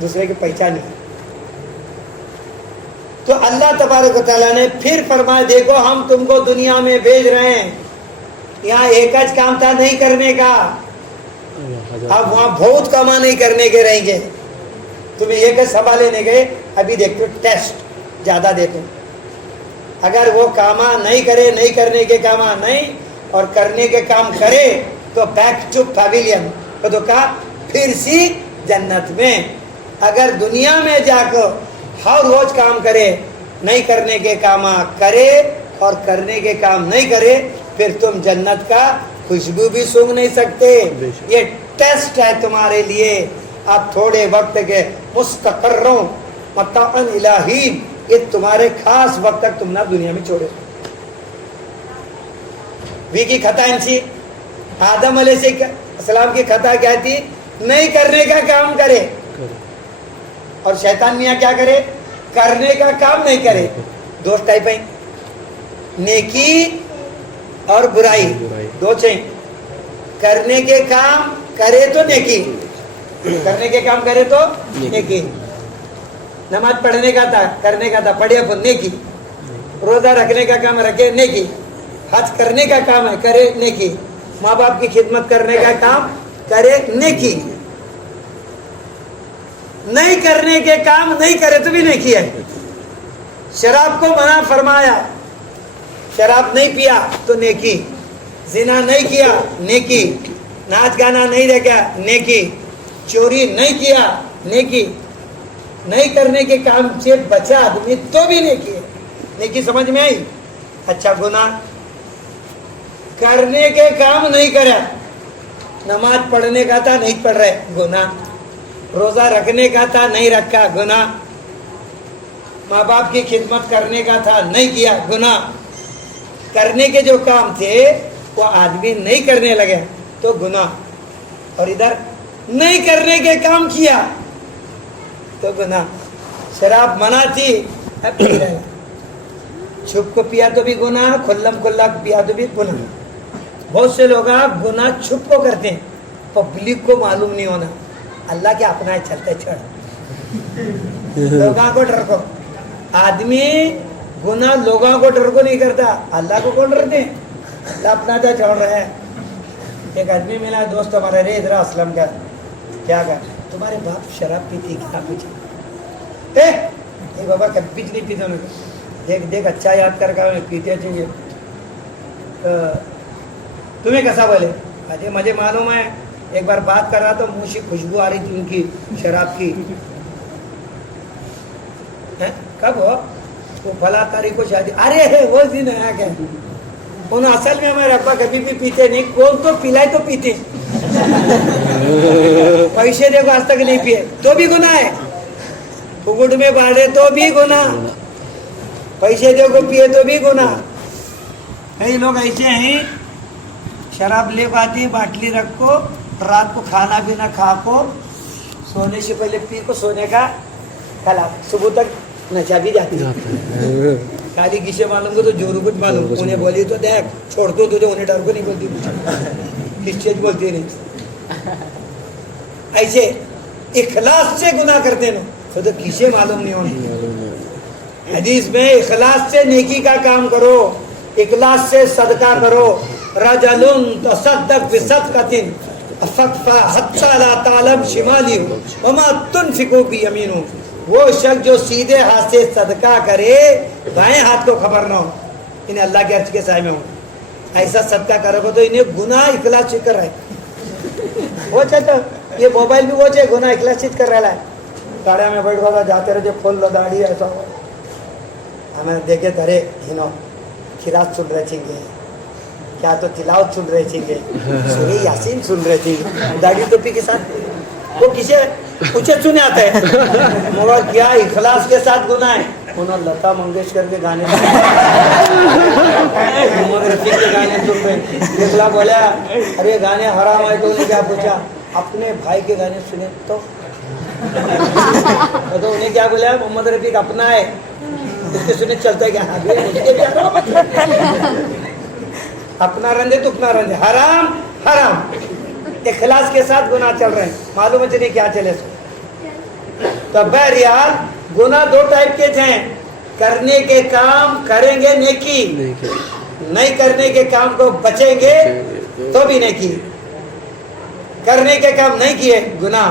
दूसरे की पहचान है। तो अल्लाह तबारक व तआला ने फिर फरमाया, देखो हम तुमको दुनिया में भेज रहे हैं, यहाँ एक आज काम था नहीं करने का, अब वहाँ बहुत कामा नहीं करने के रहेंगे, तुम्हें एक संभाले नहीं गए, अभी देखो टेस्ट ज़्यादा देते, अगर वो कामा नहीं करे, नहीं करने के कामा नहीं और करने के काम करे तो बैक टू पवेलियन, तो कहा फिर सी जन्नत में। अगर दुनिया में जाकर हर रोज काम करे, नहीं करने के काम करे और करने के काम नहीं करे, फिर तुम जन्नत का खुशबू भी सूंघ नहीं सकते। ये टेस्ट है तुम्हारे लिए, आप थोड़े वक्त के मुस्तकर्रों मताअन इलाहीन, ये तुम्हारे खास वक्त तक तुम ना दुनिया में छोड़े। वी की खता इनसी, आदम अलैहिस्सलाम की खता क्या थी, नहीं करने का काम करे, और शैतान मियाँ क्या करे, करने का काम नहीं करे, दो टाइप है, नेकी और बुराई, दो चाहिए। करने के काम करे तो नेकी, करने के काम करे तो नेकी। नमाज पढ़ने का था, करने का था, पढ़े अपन नेकी। रोजा रखने का काम रखे नेकी। हज करने का काम है, करे नेकी। माँ बाप की खिदमत करने का काम करे नेकी। नहीं करने के काम नहीं करे तो भी नेकी है। शराब को मना फरमाया, शराब नहीं पिया तो नेकी। जिना नहीं किया नेकी। नाच गाना नहीं रखा नेकी। चोरी नहीं किया नेकी। नहीं करने के काम से बचा आदमी तो भी नेकी है। नेकी समझ में आई? अच्छा, गुनाह करने के काम नहीं करा, नमाज पढ़ने का था नहीं पढ़ रहे, गुनाह। रोजा रखने का था नहीं रखा, गुनाह। माँ बाप की खिदमत करने का था नहीं किया, गुनाह। करने के जो काम थे वो आदमी नहीं करने लगे तो गुनाह। और इधर नहीं करने के काम किया तो गुनाह। शराब मना थी, अब पी रहे। छुप को पिया तो भी गुनाह, खुल्लम खुल्ला पिया तो भी गुनाह। बहुत से लोग गुनाह छुप को करते हैं, पब्लिक को मालूम नहीं होना। अल्लाह के अपना है, चलते छोड़, लोगों को डर को। आदमी गुनाह लोगों को डर को नहीं करता, अल्लाह को कौन डरते? अल्लाह अपना था छोड़ रहा है। एक आदमी मिला, दोस्त हमारा, रे इधर असलम का, क्या कर, तुम्हारे बाप शराब पीती क्या? पूछे, ए बाबा कभी नहीं पीते। देख देख अच्छा याद कर का पीते चाहिए। तुम्हें कैसा बोले? अरे मुझे मालूम है, एक बार बात कर रहा तो मुँह से खुशबू आ रही थी उनकी शराब की। है? कब हो? वो फला तारीख को शादी। अरे वो दिन आया क्या? उन्होंने असल में हमारे अब्बा कभी भी पीते नहीं, कौन तो पिलाए तो पीते। पैसे देखो आज तक नहीं पिए तो भी गुनाह है। फुगुट में बाढ़े तो भी गुनाह, पैसे देखो पिए तो भी गुनाह। कई लोग ऐसे हैं, शराब ले आती, बाटली रखो, रात को खाना पीना खा को, सोने से पहले पी को सोने का कला, सुबह तक नशा भी जाती है। खाली किसे मालूम को तो जोरू कुछ मालूम, उन्हें बोली तो देख छोड़ दो तुझे, उन्हें डर को नहीं बोलती कुछ, किस चीज बोलती नहीं। ऐसे इखलास से गुनाह करते ना तो किसे मालूम नहीं होने। हदीस में इखलास से नेकी का काम करो, इखलास से सदका करो। रजलुन तसद्दक बिसदक़तिन फकफा हत्ता ला तालब शिमाली वमा तुनफिकु बियमीनु। वो शख्स जो सीधे हाथ से सदका करे, बाएं हाथ को खबर ना हो, इन्हें अल्लाह के अर्श के साए में हो। ऐसा सदका करोगे तो इन्हें गुनाह इखलास से कर रहा है। वो चाहता ये मोबाइल भी वो चाहे गुनाह इखलास से कर रहा है। गाड़िया में बैठ गया जाते रहे, फुल दाढ़ी ऐसा हो, हमें देखे धरे हिनो खिरात सुन रहे चाहिए, क्या तो तिलावत सुन रहे चाहिए, सूरह यासीन सुन रहे चाहिए, दाढ़ी टोपी के साथ। वो किसे पूछे सुने आता है, मगर क्या इखलास के साथ गुनाह है? उन्होंने लता मंगेशकर के गाने, मोहम्मद रफी के गाने सुन रहे। निकला बोला अरे गाने हराम है, तो उन्हें क्या पूछा? अपने भाई के गाने सुने तो उन्हें क्या बोला? मोहम्मद रफी अपना है, उसके सुने चलता क्या? अपना रंधे तो अपना रंधे, हराम हराम। इखलास के साथ गुनाह चल रहे हैं, मालूम है नहीं क्या चले। तो बहरहाल गुनाह दो टाइप के थे, करने के काम करेंगे नेकी, नहीं करने के काम को बचेंगे तो भी नेकी। करने के काम नहीं किए गुनाह,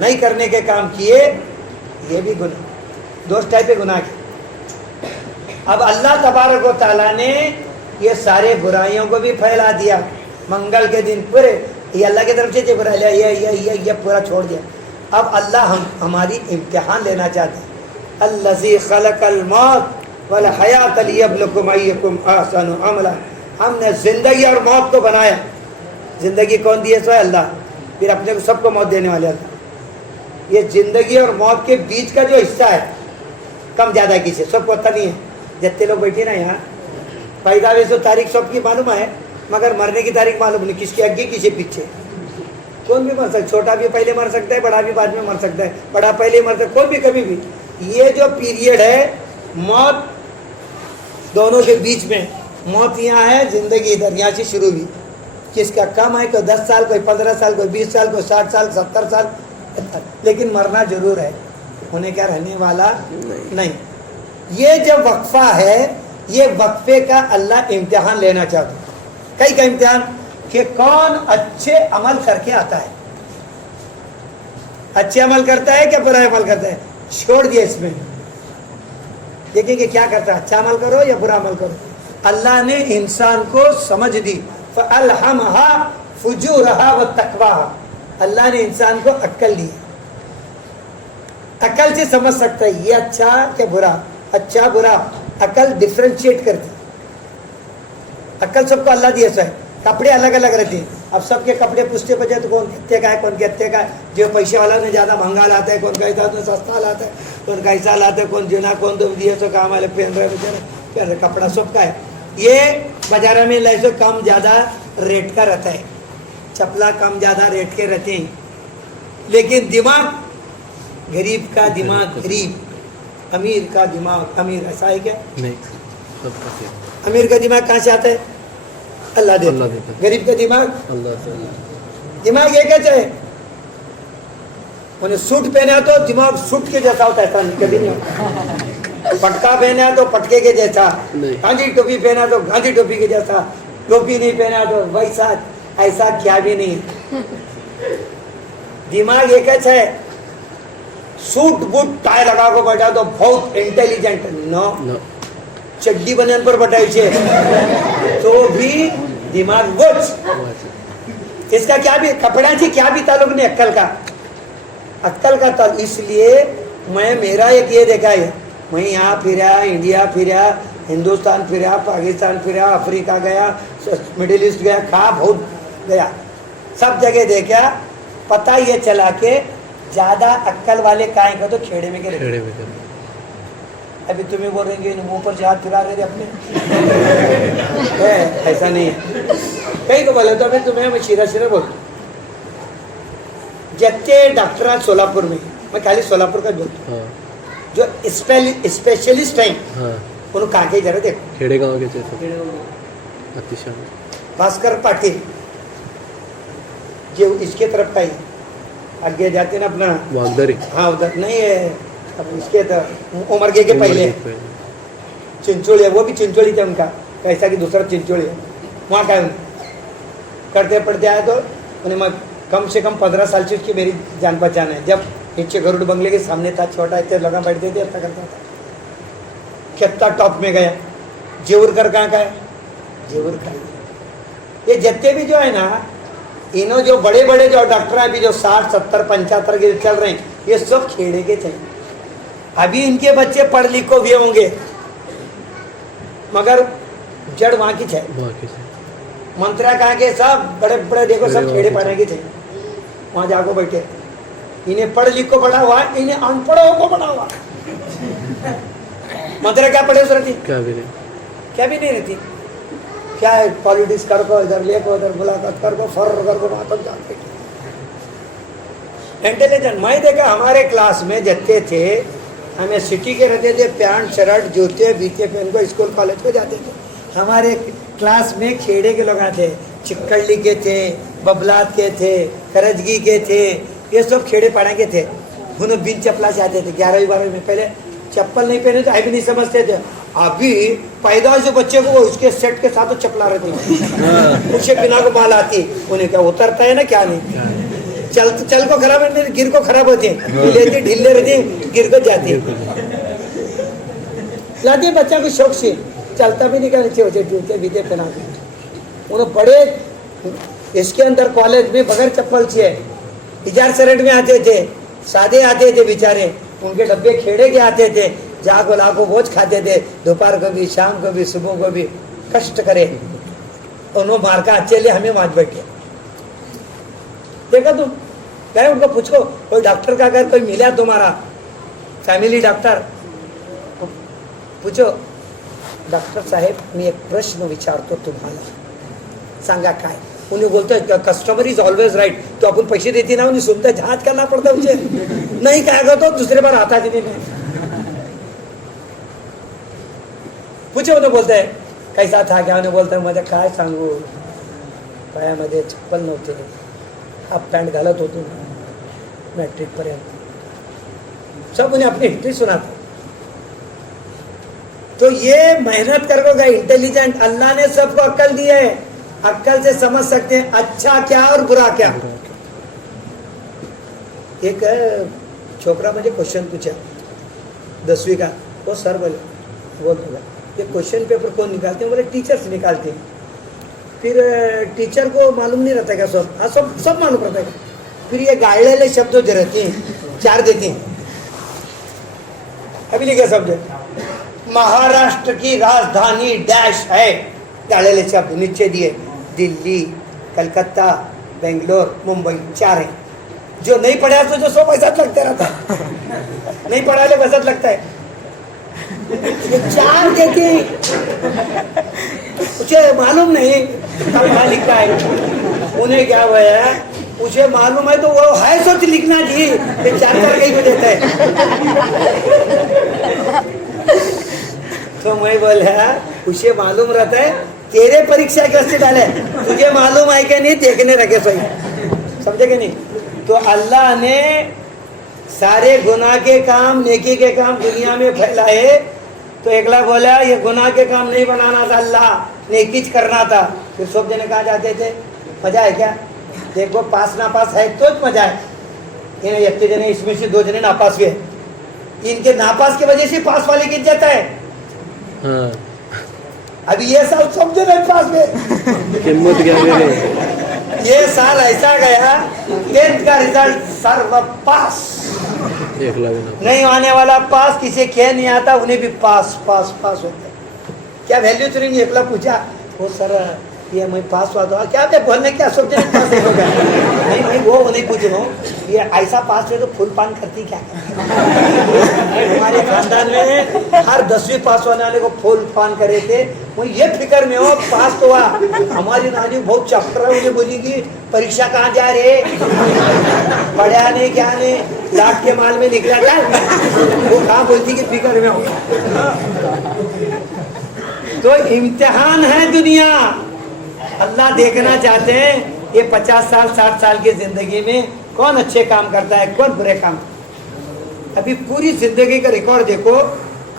नहीं करने के काम किए ये भी गुनाह। दो टाइप के गुनाह के। अब अल्लाह तबारक व तआला ने ये सारे बुराइयों को भी फैला दिया। मंगल के दिन पूरे ये अल्लाह की तरफ से जो बुरा लिया ये पूरा छोड़ दिया। अब अल्लाह हमारी इम्तिहान लेना चाहते हैं। अल्लज़ी खलक़ल मौत वल हयात लियब्लुकुम अय्युकुम अहसनु अमला। हमने ज़िंदगी और मौत को बनाया। ज़िंदगी कौन दी है? सो अल्लाह। फिर अपने को सबको मौत देने वाले अल्लाह। ये ज़िंदगी और मौत के बीच का जो हिस्सा है, कम ज़्यादा किसे सबको पता नहीं है। जितने लोग बैठे ना यहाँ, पैदा वैसे तारीख सबकी मालूम है, मगर मरने की तारीख मालूम नहीं, किसके आगे किसे पीछे। कौन भी मर सकता है, छोटा भी पहले मर सकता है, बड़ा भी बाद में मर सकता है, बड़ा पहले मर सकता है, कोई भी कभी भी। ये जो पीरियड है मौत दोनों के बीच में मौत यहाँ है, जिंदगी इधर, यहाँ से शुरू हुई। किसका कम है, कोई 10 साल, कोई 15 साल, कोई 20 साल, कोई 60 साल, 70 साल, लेकिन मरना जरूर है, होने क्या रहने वाला नहीं। ये जब वक्फा है, ये वक्फे का अल्लाह इम्तिहान लेना चाहता है। कई का इम्तिहान कि कौन अच्छे अमल करके आता है, अच्छे अमल करता है क्या बुरा अमल करता है, छोड़ दिया इसमें। देखिए कि क्या करता है, अच्छा अमल करो या बुरा अमल करो। अल्लाह ने इंसान को समझ दी, फअल्हमहा फुजूरहा व तक़वाहा, अल्लाह ने इंसान को अक्ल दी, अकल से समझ सकता है ये अच्छा क्या बुरा, अच्छा बुरा अकल डिफ्रेंशिएट करती। अकल सबको अल्लाह दिया है, कपड़े अलग अलग रहते हैं। अब सबके कपड़े पूछते बचे तो कौन कितने का है, कौन कितने का है। जो पैसे वाला ने ज़्यादा महंगा लाता है, कौन कैसा तो सस्ता लाता है, कौन कैसा लाता है, कौन जुना, कौन तो दिए तो काम वाले पहन रहे बेचारे, पहन रहे, कपड़ा सबका है। ये बाजार में लाइसो कम ज़्यादा रेट का रहता है, चपला कम ज़्यादा रेट के रहते हैं, लेकिन दिमाग, गरीब का दिमाग गरीब, अमीर का दिमाग अमीर, ऐसा है क्या? नहीं, सबका क्या? अमीर का दिमाग कहाँ से आता है? अल्लाह देता है। गरीब का दिमाग अल्लाह से। दिमाग एक है, उन्हें सूट पहना तो दिमाग सूट के जैसा होता है, ऐसा कभी नहीं होता। पटका पहना तो पटके के जैसा, गांधी टोपी पहना तो गांधी टोपी के जैसा, टोपी नहीं पहना तो वैसा, ऐसा क्या भी नहीं। दिमाग एक है, सूट बूट टाई लगा को बैठा तो बहुत इंटेलिजेंट, नो चड्डी बनियान पर बैठाई छे तो भी दिमाग वोच। इसका क्या भी कपड़ा से क्या भी ताल्लुक नहीं अक्कल का, अक्कल का ताल्लुक। इसलिए मैं मेरा एक ये देखा है, मैं यहाँ फिरा, इंडिया फिरा, हिंदुस्तान फिरा, पाकिस्तान फिरा, अफ्रीका गया, मिडिल ईस्ट गया, कहाँ बहुत गया, सब जगह देखा। पता ये चला के ज्यादा अक्कल वाले काहे का तो खेड़े में के खेड़े में। अभी तुम्हें बोल रहे हैं मुंह पर से हाथ फिरा रहे थे अपने ऐसा नहीं है। कहीं को बोले तो मैं तुम्हें मैं सीधा सीधा बोलता हूँ, जितने डॉक्टर सोलापुर में, मैं खाली सोलापुर का बोलता हूँ, जो स्पेशलिस्ट हैं उन्होंने कहाँ के जरा देखो, खेड़े गाँव के जैसे अतिशय भास्कर पाटिल जो इसके तरफ का ही आगे जाते ना अपना वागदरी, हाँ उधर नहीं है, अब इसके तो उमर के पहले चिंचोली है, वो भी चिंचोली थे उनका, कैसा कि दूसरा चिंचोली है, वहाँ का करते पड़ते आए तो उन्हें मैं कम से कम 15 साल से उसकी मेरी जान पहचान है। जब नीचे गरुड़ बंगले के सामने था, छोटा इतने लगा बैठते थे, ऐसा करता था। कितना टॉप में गया। जेवरकर कहाँ का है? जेवर का। ये जितने भी जो है ना, इन्हों जो बड़े बड़े जो डॉक्टर हैं अभी जो 60, 70, 75 के चल रहे हैं, ये सब खेड़े के थे। अभी इनके बच्चे पढ़ लिख को भी होंगे, मगर जड़ वहाँ की है। मंत्रा कहाँ के सब बड़े बड़े देखो सब खेड़े पढ़ने के थे, वहाँ जाको बैठे। इन्हें पढ़ लिख को पढ़ा हुआ, इन्हें अनपढ़ों को पढ़ा हुआ। मंत्रा क्या पढ़े रहती? क्या भी नहीं रहती। क्या है, पॉलिटिक्स कर को, इधर ले को, इधर मुलाकात कर को, फर कर को, बात जाते इंटेलिजेंट। मैं देखा हमारे क्लास में जत्ते थे, हमें सिटी के रहते थे, पैंट शर्ट जूते बीते पहन को स्कूल कॉलेज को जाते थे। हमारे क्लास में खेड़े के लोग आते, चिक्कड़ी के थे, बबलात के थे, करजगी के थे, ये सब खेड़े पढ़ा के थे। उन्होंने बिन चप्पला से आते थे। 11वीं 12वीं में पहले चप्पल नहीं पहने तो अभी नहीं समझते थे। अभी पैदा से बच्चे को उसके सेट के साथ तो चप्पला रहती है, उसके बिना को बाल आती, उन्हें क्या उतरता है ना क्या नहीं। चल को खराब है, गिर को खराब होती है, लेते ढीले रहती, गिर को जाती लाती बच्चा को शौक से चलता भी नहीं करना चाहिए, जूते बीते पहना के। उन्हें बड़े इसके अंदर कॉलेज में बगैर चप्पल से इजार शर्ट में आते थे, सादे आते थे बेचारे, उनके डब्बे खेड़े के आते थे, जागो लाखो बोझ खाते थे, दोपहर को भी, शाम को भी, सुबह को भी, कष्ट करे। उन्होंने मार का अच्छे ले हमें वहां बैठे। देखा तुम गए उनको पूछो, कोई डॉक्टर का अगर कोई मिला तुम्हारा फैमिली डॉक्टर, पूछो डॉक्टर साहेब मी एक प्रश्न विचारतो तुम्हाला, सांगा काय? उन्हें बोलते कस्टमर इज ऑलवेज राइट, तो अपन पैसे देती ना, उन्हें सुनते जहाज करना पड़ता मुझे नहीं कहेगा तो दूसरे बार आता ही नहीं। पूछे तो बोलताय कैसा था क्या उन्हें बोलताय मध्ये काय सांगू पायामध्ये चप्पल नव्हते हाफ पॅन्ट घालत होतो मॅट्रिक पर्यंत सब उन्हें अपनी हिस्ट्री सुनाते तो ये मेहनत करोगे इंटेलिजेंट अल्लाह ने सबको अक्ल दी है अक्ल से समझ सकते हैं अच्छा क्या और बुरा क्या एक छोकरा मुझे क्वेश्चन पूछा 10वीं का वो सर बोलते ये क्वेश्चन पेपर कौन निकालते हैं बोले टीचर्स निकालते हैं फिर टीचर को मालूम नहीं रहता क्या सब हाँ सब मालूम रहता है फिर ये गाड़े शब्द जो रहते हैं 4 देते हैं अभी लिखे शब्द महाराष्ट्र की राजधानी डैश है गाड़े शब्द नीचे दिए दिल्ली कलकत्ता बेंगलोर मुंबई 4 है जो नहीं पढ़ा तो जो 100 पैसा लगता रहता नहीं पढ़ा ले पैसा लगता है ये 4 देते मुझे मालूम नहीं पढ़ा लिखा है उन्हें क्या हुआ है मुझे मालूम है तो वो है सोच लिखना जी ये 4 कहीं को देता है तो मैं बोला उसे मालूम रहता है तेरे परीक्षा कैसे डाले तुझे मालूम है कि नहीं देखने रखे सही समझे कि नहीं तो अल्लाह ने सारे गुनाह के काम नेकी के काम दुनिया में फैलाए तो एकला बोला ये गुनाह के काम नहीं बनाना था अल्लाह नेकी करना था फिर सब जने कहाँ जाते थे मजा है क्या देखो पास नापास है तो मजा है इन्हें इतने जने इसमें से 2 जने नापास हुए इनके नापास की वजह से पास वाले की इज्जत है हाँ अभी ये साल सब जने पास हुए किम्मत क्या मेरे ये साल ऐसा गया 10th का रिजल्ट सर्व पास एक लाख नहीं आने वाला पास किसी कह नहीं आता उन्हें भी पास पास पास होता है क्या वैल्यू तो नहीं एकला पूछा वो सर ये मैं पास हुआ तो क्या मैं बोलने क्या सोच रहे पास हो गया नहीं मैं वो नहीं पूछ रहा हूँ ये ऐसा पास है तो फुल पान करती क्या हमारे खानदान में हर 10वीं पास होने वाले को फुल पान करे थे वो ये फिक्र में हो पास तो हुआ हमारी नानी बहुत चक्कर है उन्हें बोलेगी परीक्षा कहाँ जा रहे पढ़ा नहीं क्या नहीं लाख के माल में निकला था वो कहाँ बोलती कि फिक्र में हो तो इम्तिहान है दुनिया अल्लाह देखना चाहते हैं ये 50 साल 60 साल की जिंदगी में कौन अच्छे काम करता है कौन बुरे काम अभी पूरी जिंदगी का रिकॉर्ड देखो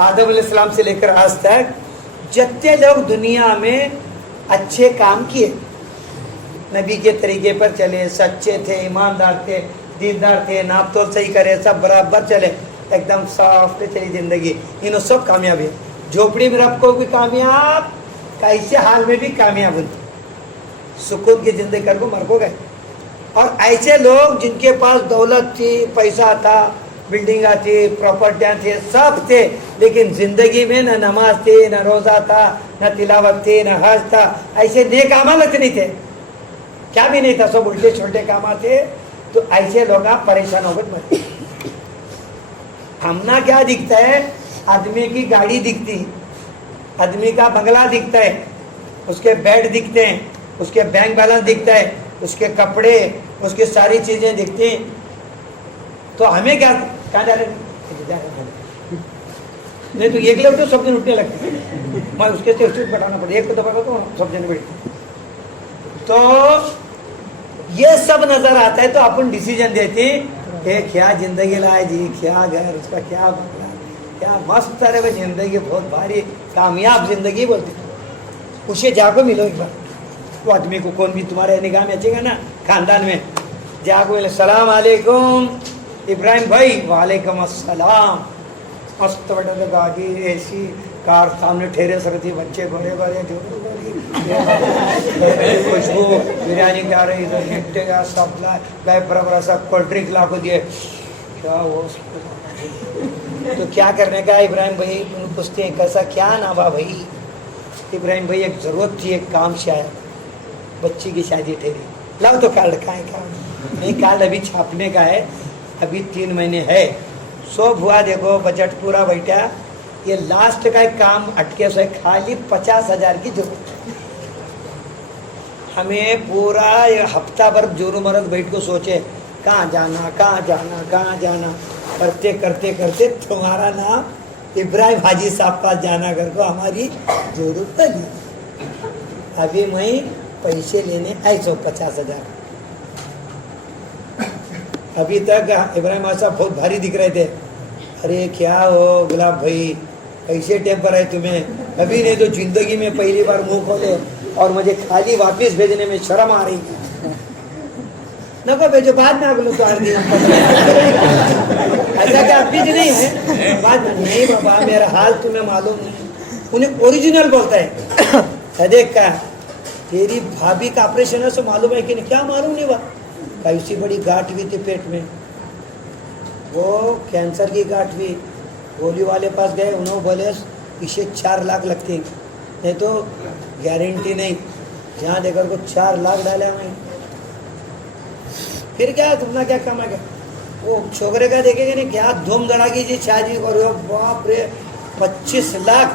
आदम अलैहिस्सलाम से लेकर आज तक जितने लोग दुनिया में अच्छे काम किए नबी के तरीके पर चले सच्चे थे ईमानदार थे दीनदार थे नाप तोल सही करे सब बराबर चले एकदम सॉफ्ट चली जिंदगी इन्हों सब कामयाब है झोपड़ी में रब को भी कामयाब कैसे हाल में भी कामयाब होते सुकून की जिंदगी कर को मर को गए और ऐसे लोग जिनके पास दौलत थी पैसा था बिल्डिंगा थी प्रॉपर्टियाँ थी सब थे लेकिन जिंदगी में न नमाज थी न रोज़ा था न तिलावत थी न हज था ऐसे नेक अमल नहीं थे क्या भी नहीं था सब उल्टे छोटे काम थे तो ऐसे लोग आप परेशान हो गए मरते हमना क्या दिखता है आदमी की गाड़ी दिखती आदमी का बंगला दिखता है उसके बेड दिखते हैं उसके बैंक बैलेंस दिखता है उसके कपड़े उसकी सारी चीजें दिखती हैं तो हमें क्या कहाँ जा रहे नहीं तो एक लोग तो सब दिन उठने लगते मैं उसके से स्ट्रीट बैठाना पड़े एक को दबागा तो सब जन बैठ तो ये सब नजर आता है तो अपन डिसीजन देते हैं क्या जिंदगी लाए जी क्या घर उसका क्या बंगला क्या मस्त है वो जिंदगी बहुत भारी कामयाब जिंदगी बोलते उसे जाको मिलो एक बार वो आदमी को कौन भी तुम्हारे निगाह में अच्छेगा ना खानदान में जाको मिले सलाम अलैकुम इब्राहिम भाई वालेकुम अस्सलाम मस्त बड़ा गाड़ी ऐसी कार सामने ठहरे सकती बच्चे बड़े बड़े खुशबू बिरयानी क्या रही इधर निपटेगा सब लाए बड़ा सब कोल्ड ड्रिंक ला को दिए क्या वो तो क्या करने का इब्राहिम भाई पूछते हैं कैसा क्या नाम भाई इब्राहिम भाई एक ज़रूरत थी एक काम से आया बच्ची की शादी ठहरी लाओ तो कार्ड का है कार्ड नहीं कार्ड अभी छापने का है अभी 3 महीने है सब हुआ देखो बजट पूरा बैठा ये लास्ट का एक काम अटके से खाली 50,000 की जरूरत हमें पूरा ये हफ्ता भर जोरों मरद बैठ को सोचे कहाँ जाना करते करते करते तुम्हारा नाम इब्राहिम हाजी साहब पास जाना कर को हमारी जरूरत नहीं। अभी मैं पैसे लेने आई 50,000। अभी तक इब्राहिम हाजी साहब बहुत भारी दिख रहे थे। अरे क्या हो गुलाब भाई, कैसे टेम्पर है तुम्हें? अभी नहीं तो जिंदगी में पहली बार मुंह खोले और मुझे खाली वापस भेजने में शर्म आ रही। नको भेजो, बाद में अगलो तो हर दिन ऐसा क्या बीज नहीं है बाद में? नहीं बाबा, मेरा हाल तुम्हें मालूम नहीं। उन्हें ओरिजिनल बोलता है। देख का तेरी भाभी का ऑपरेशन है, सो मालूम है कि नहीं? क्या मालूम नहीं हुआ? कैसी बड़ी गांठ भी थी पेट में, वो कैंसर की गांठ भी। गोली वाले पास गए, उन्होंने बोले इसे 4 लाख लगते हैं, नहीं तो गारंटी नहीं। जहाँ देखकर को 4 लाख डाला मैं। फिर क्या तुमने क्या कमा क्या? वो छोकरे का देखेंगे नहीं क्या धूम धड़ाकी जी शादी करो, बाप रे 25 लाख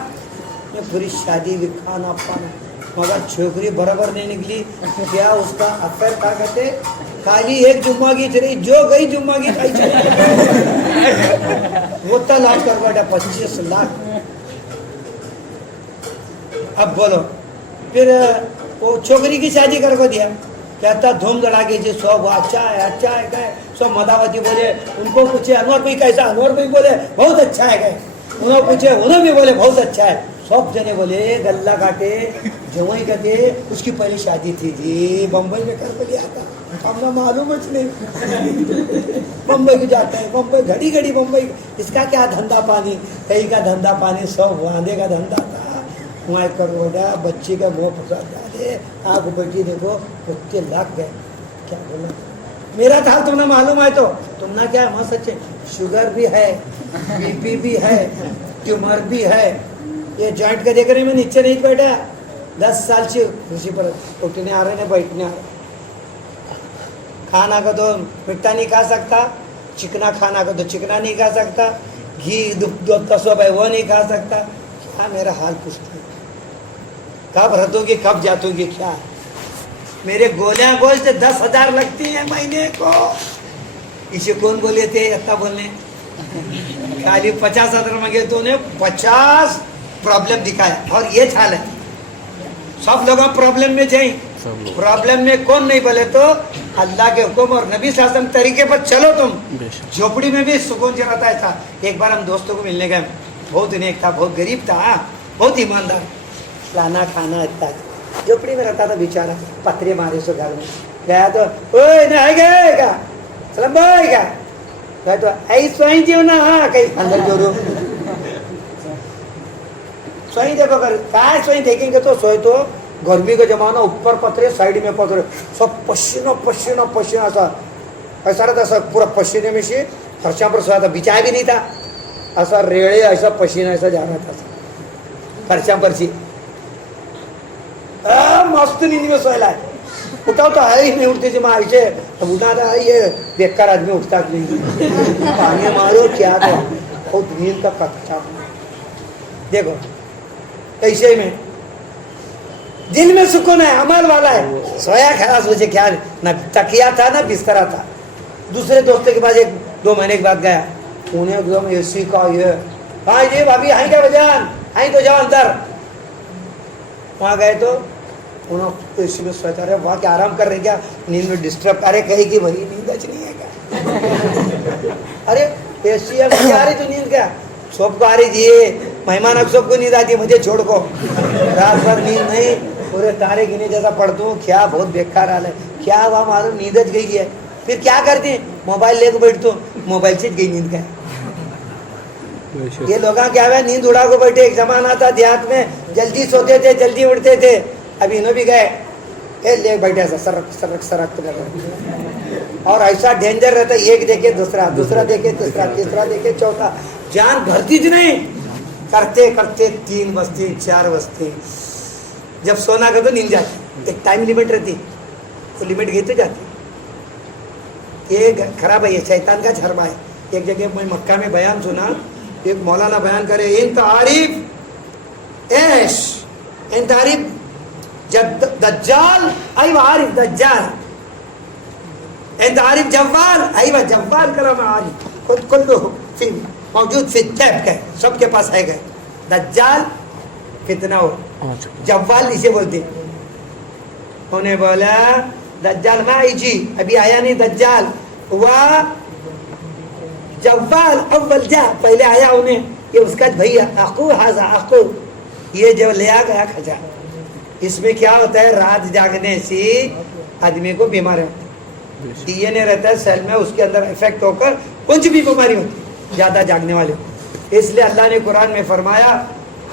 में पूरी शादी भी, खाना पाना, मगर छोकरी बराबर नहीं निकली। क्या उसका अफेयर क्या कहते, खाली एक जुम्मा की चली, जो गई जुम्मा की खाई चली। वो लाख कर बैठा 25 लाख। अब बोलो, फिर वो छोकरी की शादी कर को दिया, कहता धूम धड़ाके जी सब अच्छा है कहे। सब मदावती बोले, उनको पूछे अनवर भाई कैसा? अनवर भाई बोले बहुत अच्छा है कहे। उन्होंने पूछे, उन्होंने भी बोले बहुत अच्छा है। सब जने बोले गल्ला काटे जवाई कहते उसकी पहली शादी थी जी, बम्बई में कर लिया था, हमने मालूम नहीं। बम्बई को जाते हैं, बम्बई घड़ी घड़ी बम्बई, इसका क्या धंधा पानी, कहीं का धंधा पानी, सब वादे का धंधा था। वहाँ करोड़ा बच्ची का मुँह फंसा डाले, आँख बैठी देखो 25 लाख गए। क्या बोला मेरा था तुमने मालूम है? तो तुमने क्या मत सच्चे, शुगर भी है, बीपी भी है, ट्यूमर भी है। ये जॉइंट का देखने में नीचे नहीं बैठा, 10 साल से कुर्सी पर उठने आ रहे, बैठने आ रहे। खाना का तो मिट्टा नहीं खा सकता, चिकना खाना का तो चिकना नहीं खा सकता, घी दूध का सब है वो नहीं खा सकता। क्या मेरा हाल पूछते, कब रतोगे कब जातोगे? क्या मेरे गोलियां बोलते 10,000 लगती है महीने को। इसे कौन बोले थे इतना बोलने? खाली 50,000 मांगे तो उन्हें 50 प्रॉब्लम दिखाया। और ये हाल है, सब लोग प्रॉब्लम में जाए। प्रॉब्लम में कौन नहीं बोले तो अल्लाह के हुक्म और नबी शासन तरीके पर चलो तुम, झोपड़ी में भी सुकून चलाता है था। एक बार हम दोस्तों को मिलने गए, बहुत नेक था, बहुत गरीब था, बहुत ईमानदार, लाना खाना इतना, झोपड़ी में रहता था बेचारा, पत्रे मारे सो घर में गया तो ओए ना गए का सलाम भाई का गया तो ऐ स्वयं जीव ना, हाँ कहीं अंदर जोड़ो स्वयं देखो कर काय स्वयं देखेंगे तो सोए तो गर्मी का जमाना, ऊपर पत्रे साइड में पत्रे, सब पसीना पसीना पसीना सा ऐसा रहता, सब पूरा पसीने में से फर्शा पर सोया था, बिछाया भी नहीं था, ऐसा रेड़े ऐसा पसीना ऐसा जा रहा था फर्शा पर से। मस्त नींद में सोया है, उठा तो है ही नहीं, उठते जी माँ ऐसे उठा था, ये बेकार आदमी उठता नहीं, पानी मारो क्या था, बहुत नींद का कच्चा। देखो ऐसे में दिल में सुकून है, अमल वाला है, सोया खाया सोचे क्या ना तकिया था ना बिस्तरा था। दूसरे दोस्तों के पास 1-2 महीने के बाद गया, उन्हें एकदम एसी का ये भाई जी भाभी आई क्या बजान आई तो जाओ अंदर। वहाँ गए तो उन्होंने एसी में सोचा रहे, वहाँ के आराम कर रहे क्या, नींद में डिस्टर्ब करे कहीं की भाई नींद अच्छी नहीं है क्या? अरे एसी आ रही तो नींद क्या, सबको आ रही थी, मेहमान अब सबको नींद आती, मुझे छोड़ को रात भर नींद नहीं, पूरे तारे गिने जैसा पढ़ता हूँ, क्या बहुत बेकार हाल है। क्या हुआ मालूम, नींद गई है। फिर क्या करते, मोबाइल लेकर बैठते हो, मोबाइल से गई नींद का। ये लोग क्या हुआ, नींद उड़ा को बैठे। एक जमाना था देहात में, जल्दी सोते थे जल्दी उठते थे, अभी इन्हों भी गए ले बैठे सरक सरक सरक लगे। और ऐसा डेंजर रहता, एक देखे दूसरा, दूसरा देखे तीसरा, तीसरा देखे चौथा, जान भरती ज नहीं, करते करते 3 बजते 4 बजते। जब सोना कर तो नींद जाती, एक टाइम लिमिट रहती, तो लिमिट घेते जाती। ये खराब है, ये शैतान का झरमा है। एक जगह मैं मक्का में बयान सुना, एक मौलाना बयान करे, इन तारीफ ऐश इन तारीफ दज्जाल आई आरिफ दज्जाल, इन तारीफ जव्वाल आई जव्वाल कलम आरिफ खुद कुल्लू फिर موجود فی الطیب کا ہے, سب کے پاس ہے گا. دجال فتنہ ہو, جوال اسے بولتے. انہیں بولا دجال ما جی, ابھی آیا نہیں دجال, ہوا جوال اول جا, پہلے آیا انہیں, یہ اس کا بھیا اخو حاضا اخو, یہ جو لے آ گیا کھجا. اس میں کیا ہوتا ہے, رات جاگنے سے آدمی کو بیمار ہوتا ہے, ڈی این اے رہتا ہے سیل میں, اس کے اندر افیکٹ ہو کر کچھ بھی بیماری ہوتی ہے زیادہ جاگنے والے. اس لیے اللہ نے قرآن میں فرمایا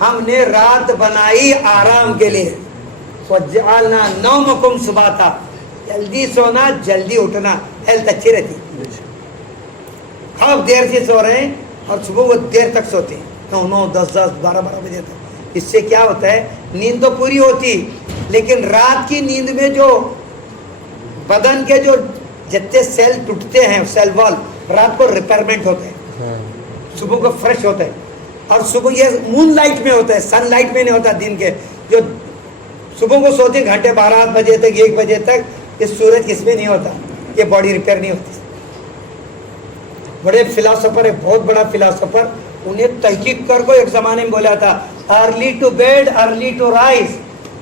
ہم نے رات بنائی آرام کے لیے, وجعلنا نومکم سباتا, جلدی سونا جلدی اٹھنا, ہیلتھ اچھی رہتی. آپ دیر سے سو رہے ہیں اور صبح وہ دیر تک سوتے ہیں, 9 10 12 بجے تک. اس سے کیا ہوتا ہے, نیند تو پوری ہوتی, لیکن رات کی نیند میں جو بدن کے جو جتنے سیل ٹوٹتے ہیں, سیل وال رات کو ریپیئرمنٹ ہوتے ہیں, صبح کو فریش ہوتا ہے. اور صبح یہ مون لائٹ میں ہوتا ہے, سن لائٹ میں نہیں ہوتا. دن کے جو صبح کو سوتے ہیں گھنٹے 12 بجے تک 1 بجے تک, یہ سورج اس میں نہیں ہوتا, یہ باڈی ریپیئر نہیں ہوتی. بڑے فلاسفر ہے, بہت بڑا فلاسفر, انہیں تحقیق کر کو ایک زمانے میں بولا تھا, early to bed early to rise,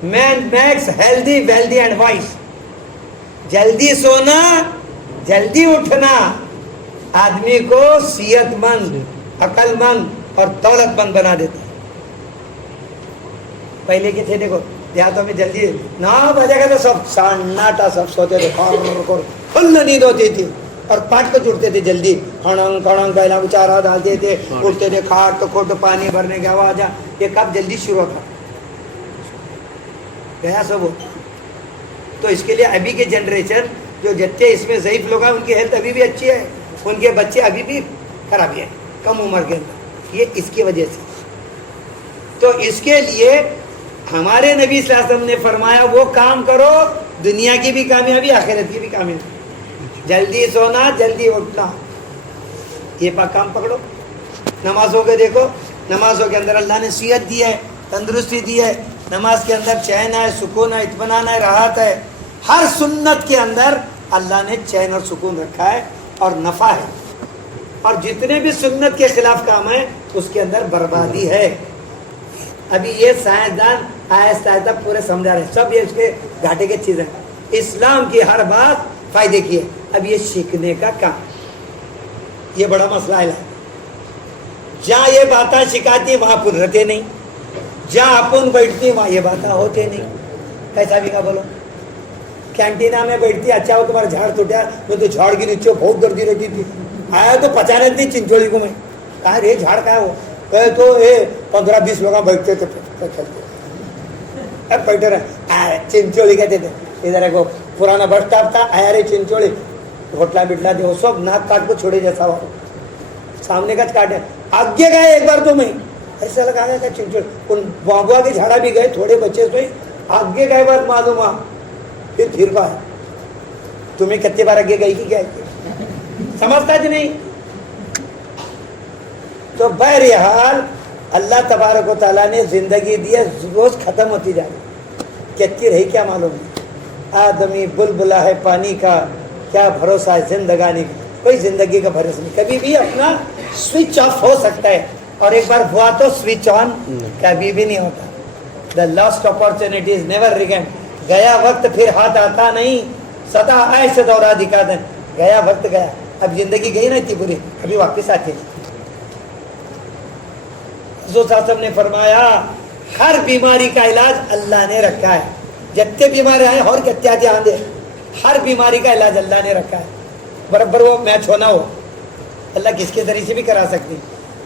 man makes healthy wealthy and wise. جلدی سونا جلدی اٹھنا آدمی کو صحت مند, عقل مند اور دولت مند بنا دیتا ہے. پہلے کے تھے دیکھو دیہاتوں میں جلدی 9 بجے کا تو سب سناٹا, سب سوتے تھے, فل نیند ہوتی تھی اور پاٹ کو جڑتے تھے جلدی, کھڑنگ کھڑنگ پہلا چارہ ڈالتے تھے, اٹھتے تھے, کھاٹ تو کھوٹ پانی بھرنے کی آواز. یہ کب جلدی شروع ہوتا گیا سب. تو اس کے لیے ابھی کے جنریشن جو جتنے اس میں ضعیف لوگ ہیں ان کی ہیلتھ ابھی بھی اچھی ہے, ان کے بچے ابھی بھی خرابی ہے کم عمر کے اندر, یہ اس کی وجہ سے. تو اس کے لیے ہمارے نبی صلی اللہ علیہ وسلم نے فرمایا وہ کام کرو, دنیا کی بھی کامیابی آخرت کی بھی کامیابی. جلدی سونا جلدی اٹھنا, یہ پاک کام پکڑو. نمازوں کے دیکھو, نمازوں کے اندر اللہ نے صحت دی ہے, تندرستی دی ہے, نماز کے اندر چین ہے, سکون ہے, اطمینان ہے, راحت ہے. ہر سنت کے اندر اللہ نے چین اور سکون رکھا ہے اور نفع ہے. اور جتنے بھی سنت کے خلاف کام ہیں اس کے اندر بربادی ہے. ابھی یہ سائنسدان آہستہ آہستہ پورے سمجھا رہے ہیں, سب یہ اس کے گھاٹے کی چیزیں. اسلام کی ہر بات فائدے کی ہے. اب یہ سیکھنے کا کام, یہ بڑا مسئلہ ہے. جہاں یہ باتیں سکھاتی وہاں اپن رہتے نہیں, جہاں اپن بیٹھتی وہاں یہ باتیں ہوتے نہیں. کیسا بھی کا بولو, کینٹینا میں بیٹھتی, اچھا ہو تمہارا جھاڑ ٹوٹا, میں تو جھاڑ کی نیچے بہت گردی رہتی تھی, آیا تو پہچانے تھی چنچولی کو, میں کہا یہ جھاڑ کا ہے وہ, کہ تو 15-20 لوگ بیٹھتے تھے چلتے, اب بیٹھے رہے چنچولی کہتے تھے. ادھر ایک پرانا بس اسٹاپ تھا, آیا رے چنچولی, ہوٹلا بٹلا دے, وہ سب ناک کاٹ کو چھوڑے جیسا ہوا, سامنے کا کاٹے, آگے گئے ایک بار تو میں ایسا لگا گیا تھا چنچولی. ان بابوا کے جھاڑا بھی گئے, تھوڑے بچے تو آگے گئے بات معلوم ہوا, پھر پائے تمہیں کتنے بار آگے گئی کہ کیا سمجھتا جی نہیں. تو بہرحال اللہ تبارک و تعالیٰ نے زندگی دی ہے, روز ختم ہوتی جا رہی, کتنی رہی کیا معلوم ہے. آدمی بلبلا ہے پانی کا, کیا بھروسہ ہے زندگانی کا, کوئی زندگی کا بھروسہ نہیں. کبھی بھی اپنا سوئچ آف ہو سکتا ہے, اور ایک بار ہوا تو سوئچ آن کبھی بھی نہیں ہوتا. The last opportunity is never regain. گیا وقت پھر ہاتھ آتا نہیں, سدا ایسے دورہ دکھا دیں, گیا وقت گیا. اب زندگی گئی نا اتنی پوری, ابھی واپس آتی نہیں. حضور صلی اللہ علیہ وسلم نے فرمایا ہر بیماری کا علاج اللہ نے رکھا ہے. جتنے بیمار ہیں اور کتنے آتے آندے, ہر بیماری کا علاج اللہ نے رکھا ہے. برابر وہ میچ ہونا ہو, اللہ کس کے ذریعے سے بھی کرا سکتی,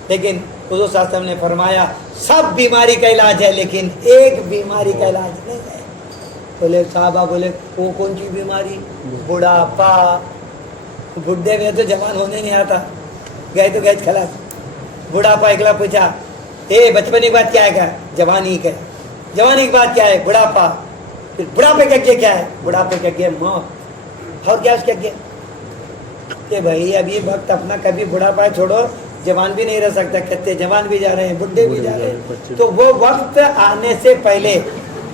لیکن حضور صلی اللہ علیہ وسلم نے فرمایا سب بیماری کا علاج ہے لیکن ایک بیماری کا علاج نہیں ہے. بولے صحابہ بولے وہ کون سی بیماری؟ بڑھاپا. بڈھے میں تو جوان ہونے نہیں آتا, گئے تو گئے خلاص. بڑھاپا اکلا پوچھا بچپن کی بات کیا ہے, جوانی کا, جوانی کی بات کیا ہے, بڑھاپا. پھر بڑھاپے کا کیا ہے, بڑھاپے کا کیا موت. اور کیا اس کا کیا کہ بھائی ابھی وقت اپنا, کبھی بڑھاپا چھوڑو, جوان بھی نہیں رہ سکتا, کہتے جوان بھی جا رہے ہیں, بڈھے بھی جا رہے ہیں. تو وہ وقت آنے سے پہلے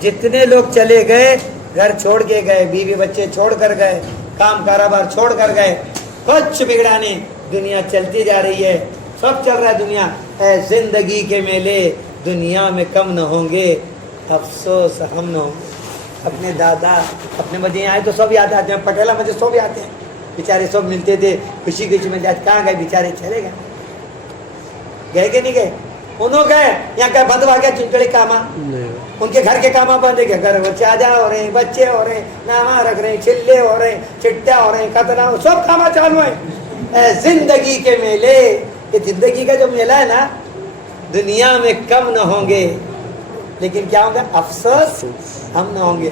جتنے لوگ چلے گئے, گھر چھوڑ کے گئے, بیوی بچے چھوڑ کر گئے, کام کاروبار چھوڑ کر گئے, کچھ بگڑا نہیں, دنیا چلتی جا رہی ہے. सब चल रहा है दुनिया। ए जिंदगी के मेले दुनिया में कम न होंगे, अफसोस हम न होंगे। अपने दादा अपने मजे आए तो सब याद आते हैं, पटेला मजे सब आते हैं, बेचारे सब मिलते थे खुशी खुशी में। आज कहाँ गए बेचारे, चले गए कि नहीं गए? उन्होंने गए, यहाँ क्या बंद आ गया चिंचड़ी कामा, उनके घर के कामा बंद गए, घर में चाजा हो रहे हैं, बच्चे हो रहे हैं, नामा रख रहे हैं, चिल्ले हो रहे हैं, चिट्टा हो रहे हैं, कतना सब कामा चालू है। जिंदगी के मेले, ये जिंदगी का जो मेला है ना, दुनिया में कम न होंगे, लेकिन क्या होगा, अफसोस हम न होंगे।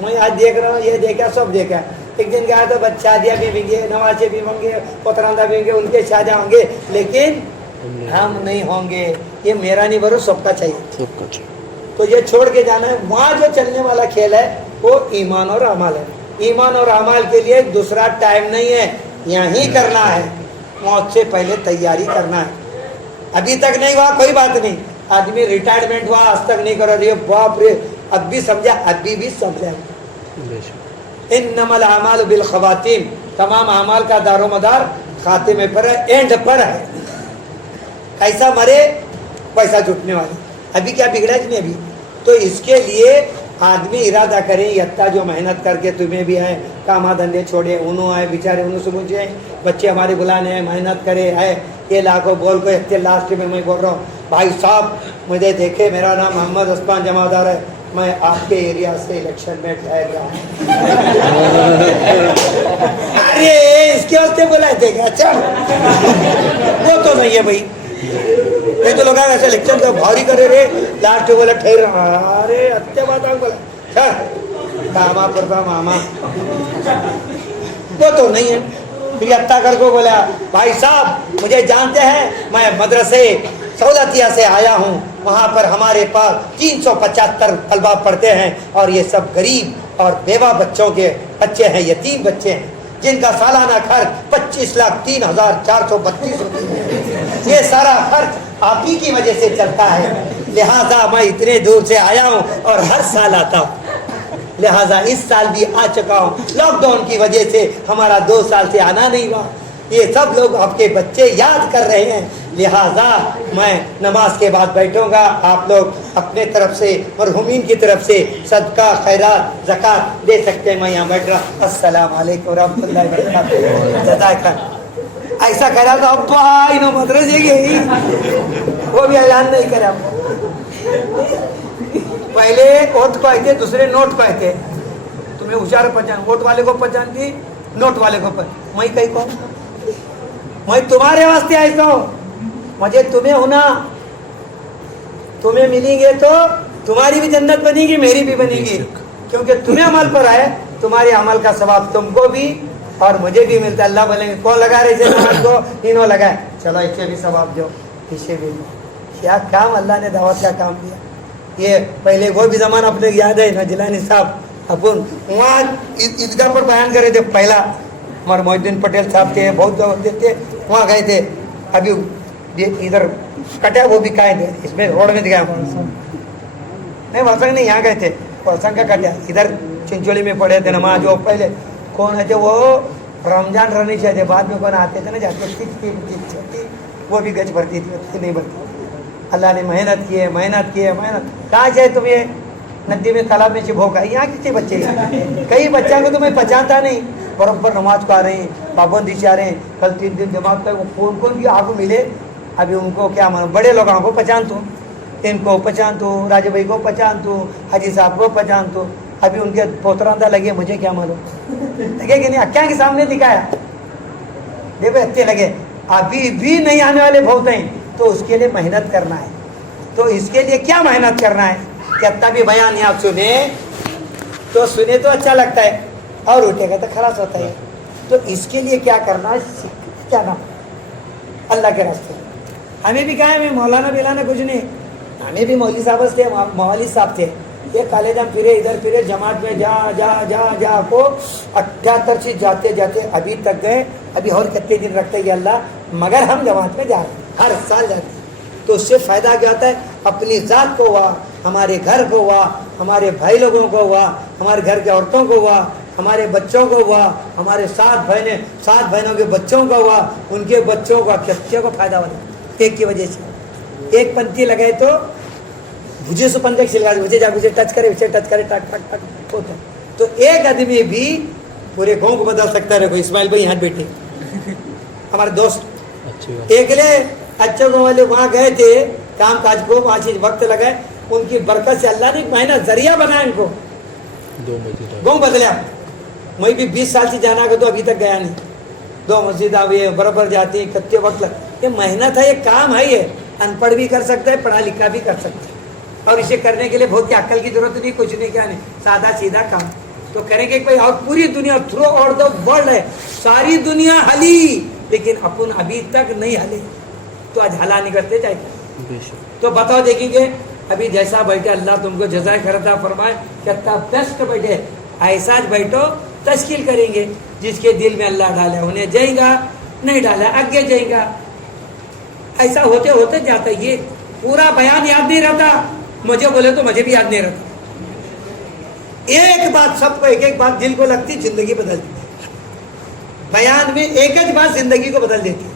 मैं आज देख रहा हूँ, ये देखा सब देखा, एक दिन गया तो बच्चा शादियाँ भी होंगे, नवाजे भी होंगे, पोतरांदा भी होंगे, उनके शादियाँ होंगे, लेकिन हम नहीं होंगे। ये मेरा नहीं बरो सबका चाहिए, तो ये छोड़ के जाना है। वहाँ जो चलने वाला खेल है वो ईमान और अमल है। ईमान और अमल के लिए दूसरा टाइम नहीं है, यहीं करना है, मौत से पहले तैयारी करना है। अभी तक नहीं हुआ कोई बात नहीं, आदमी रिटायरमेंट हुआ आज तक नहीं कर रही, बाप रे अब भी समझा, अभी भी समझा। इन्नमल अमाल बिल खवातीम, तमाम अमाल का दारोमदार खातिमे पर है, एंड पर है। कैसा मरे पैसा जुटने वाले, अभी क्या बिगड़ा कि नहीं अभी। तो इसके लिए आदमी इरादा करे, यत्ता जो मेहनत करके तुम्हें भी है, कामा धंधे छोड़े, उन्हों आए बेचारे, उन्हों से पूछे बच्चे हमारे बुलाने हैं, मेहनत करे है, ये लाखों बोल को इतने लास्ट में मैं बोल रहा हूँ, भाई साहब मुझे देखे, मेरा नाम मोहम्मद उस्मान जमादार है, मैं आपके एरिया से इलेक्शन में ठहर रहा हूँ। अरे इसके वास्ते बुलाए थे क्या? अच्छा वो तो नहीं है भाई, ये तो लोग ऐसे इलेक्शन का भारी करे रे, लास्ट बोला ठहर रहा, अरे अच्छे बात बोला कामा करता मामा, वो तो नहीं है। फिर अत्ता कर को बोला, भाई साहब मुझे जानते हैं, मैं मदरसे सौलतिया से आया हूँ, वहाँ पर हमारे पास 375 तलबा पढ़ते हैं, और ये सब गरीब और बेवा बच्चों के बच्चे हैं, यतीम बच्चे हैं, जिनका सालाना खर्च 25,03,432 रुपये, ये सारा खर्च आप ही की वजह से चलता है, लिहाजा मैं इतने दूर से आया हूँ और हर साल आता हूँ, लिहाजा इस साल भी आ चुका हूँ, लॉकडाउन की वजह से हमारा 2 साल से आना नहीं हुआ, ये सब लोग आपके बच्चे याद कर रहे हैं, लिहाजा मैं नमाज के बाद बैठूंगा, आप लोग अपने तरफ से मरहुमीन की तरफ से सदका खैरात ज़कात दे सकते हैं। मैं यहाँ बैठ रहा, अस्सलाम वालेकुम रहमतुल्लाहि व बरकातहू। ऐसा करा तो अब्बा इन्हों मदरसे गई, वो भी ऐलान नहीं करा। पहले वोट को आए थे, दूसरे नोट को आए थे, तुम्हें होशियार पहचान, वोट वाले को पहचान थी, नोट वाले को पहचान। मैं कहीं को, मैं तुम्हारे वास्ते आया हूँ, मुझे तुम्हें होना, तुम्हें मिलेंगे तो तुम्हारी भी जन्नत बनेगी, मेरी भी बनेगी, क्योंकि तुम्हें अमल पर आए, तुम्हारे अमल का सवाब तुमको भी और मुझे भी मिलता है। अल्लाह बोलेंगे कौन लगा रहे थे नमाज को, इन्हों लगाए, चलो इसे भी सवाब दो, इसे भी दो। क्या काम अल्लाह ने दावत का काम दिया। ये पहले वो भी ज़माना अपने याद है ना, जिलानी साहब अपन वहाँ ईदगाह पर बयान करे थे, पहला हमारे मोहिद्दीन पटेल साहब थे, बहुत होते थे, वहाँ गए थे। अभी इधर कटा वो भी खाए थे, इसमें रोड में दिखाया नहीं, वसंग नहीं, यहाँ गए थे, वसंग का कटा इधर चिंचोली में पड़े थे नमाज। वो पहले कौन है थे, वो रमजान रहनी चाहिए, बाद में कौन आते थे ना, जाते छोटी वो भी गज भरती थी, नहीं भरती। अल्लाह ने मेहनत की है, मेहनत की है, मेहनत कहाँ जाए तुम, ये नदी में तालाब में चिभोक है, यहाँ कितने बच्चे हैं, कई बच्चा को तो मैं पहचानता नहीं, बरबर नमाज को आ रहे हैं, पाबंदी से आ रहे हैं, कल 3 दिन जमात का, वो कौन कौन भी आपको मिले, अभी उनको क्या मानो, बड़े लोगों को पहचान तो, इनको पहचान तो, राजू भाई को पहचान तो, हाजी साहब को पहचान तो, अभी उनके पोतरांदा लगे, मुझे क्या मालूम लगे कि नहीं, अक्या के सामने दिखाया, देखो इतने लगे, अभी भी नहीं आने वाले बहुत हैं। तो उसके लिए मेहनत करना है। तो इसके लिए क्या मेहनत करना है, कितना भी बयान आप सुने तो अच्छा लगता है, और उठेगा तो खलास होता है। तो इसके लिए क्या करना है, क्या नाम, अल्लाह के रास्ते। हमें भी कहा है, मैं मौलाना बिलाना कुछ नहीं, हमें भी मौली साहब थे, मौली साहब थे, ये कॉलेज हम फिरे, इधर फिरे, जमात में जा जा जा जा को 78 से जाते जाते अभी तक गए, अभी और कितने दिन रखते हैं अल्लाह, मगर हम जमात में जा रहे हैं, हर साल जाते हैं। तो उससे फ़ायदा क्या होता है, अपनी ज़ात को हुआ, हमारे घर को हुआ, हमारे भाई लोगों को हुआ, हमारे घर के औरतों को हुआ, हमारे बच्चों को हुआ, हमारे 7 बहनों के बच्चों का हुआ, उनके बच्चों का, बच्चे को फ़ायदा होता है। ایک کی وجہ سے ایک پنتی لگائے تو بھجے سو پنجے چھلکا دے بھجے جا بھجے ٹچ کرے ٹک ٹک ٹک ہوتا ہے. تو ایک آدمی بھی پورے گاؤں کو بدل سکتا ہے. دیکھو اسماعیل بھائی یہاں بیٹھے ہمارے دوست اچھی بات. ایک لے اچھا گاؤں والے وہاں گئے تھے کام کاج کو 5 وقت لگائے. ان کی برکت سے اللہ نے ایک مہینہ ذریعہ بنایا ان کو 2 مسجد گاؤں بدلیا. میں بھی 20 سال سے جانا تو ابھی تک گیا نہیں. 2 مسجد ہوئی برابر جاتی کتنے وقت لگ یہ محنت ہے یہ کام ہے. یہ ان پڑھ بھی کر سکتا ہے پڑھا لکھا بھی کر سکتا ہے. اور اسے کرنے کے لیے بہت عقل کی ضرورت نہیں کچھ نہیں کیا نہیں سادہ سیدھا کام تو کریں گے بھائی. اور پوری دنیا تھرو آؤٹ دا ورلڈ ہے ساری دنیا ہلی لیکن اپن ابھی تک نہیں ہلے. تو آج ہلا نہیں کرتے چاہیے. بے شک. تو بتاؤ دیکھیں گے ابھی جیسا بیٹھے اللہ تم کو جزائے خیر عطا فرمائے کتنا بیسٹ بیٹھے ایسا بیٹھو تشکیل کریں گے جس کے دل میں اللہ ڈالے انہیں جائیں گا نہیں ڈالا آگے جائیں گا. ایسا ہوتے ہوتے جاتا. یہ پورا بیان یاد نہیں رہتا. مجھے بولے تو مجھے بھی یاد نہیں رہتا. ایک بات سب کو ایک بات دل کو لگتی زندگی بدل دیتی. بیان میں ایک بات زندگی کو بدل دیتی.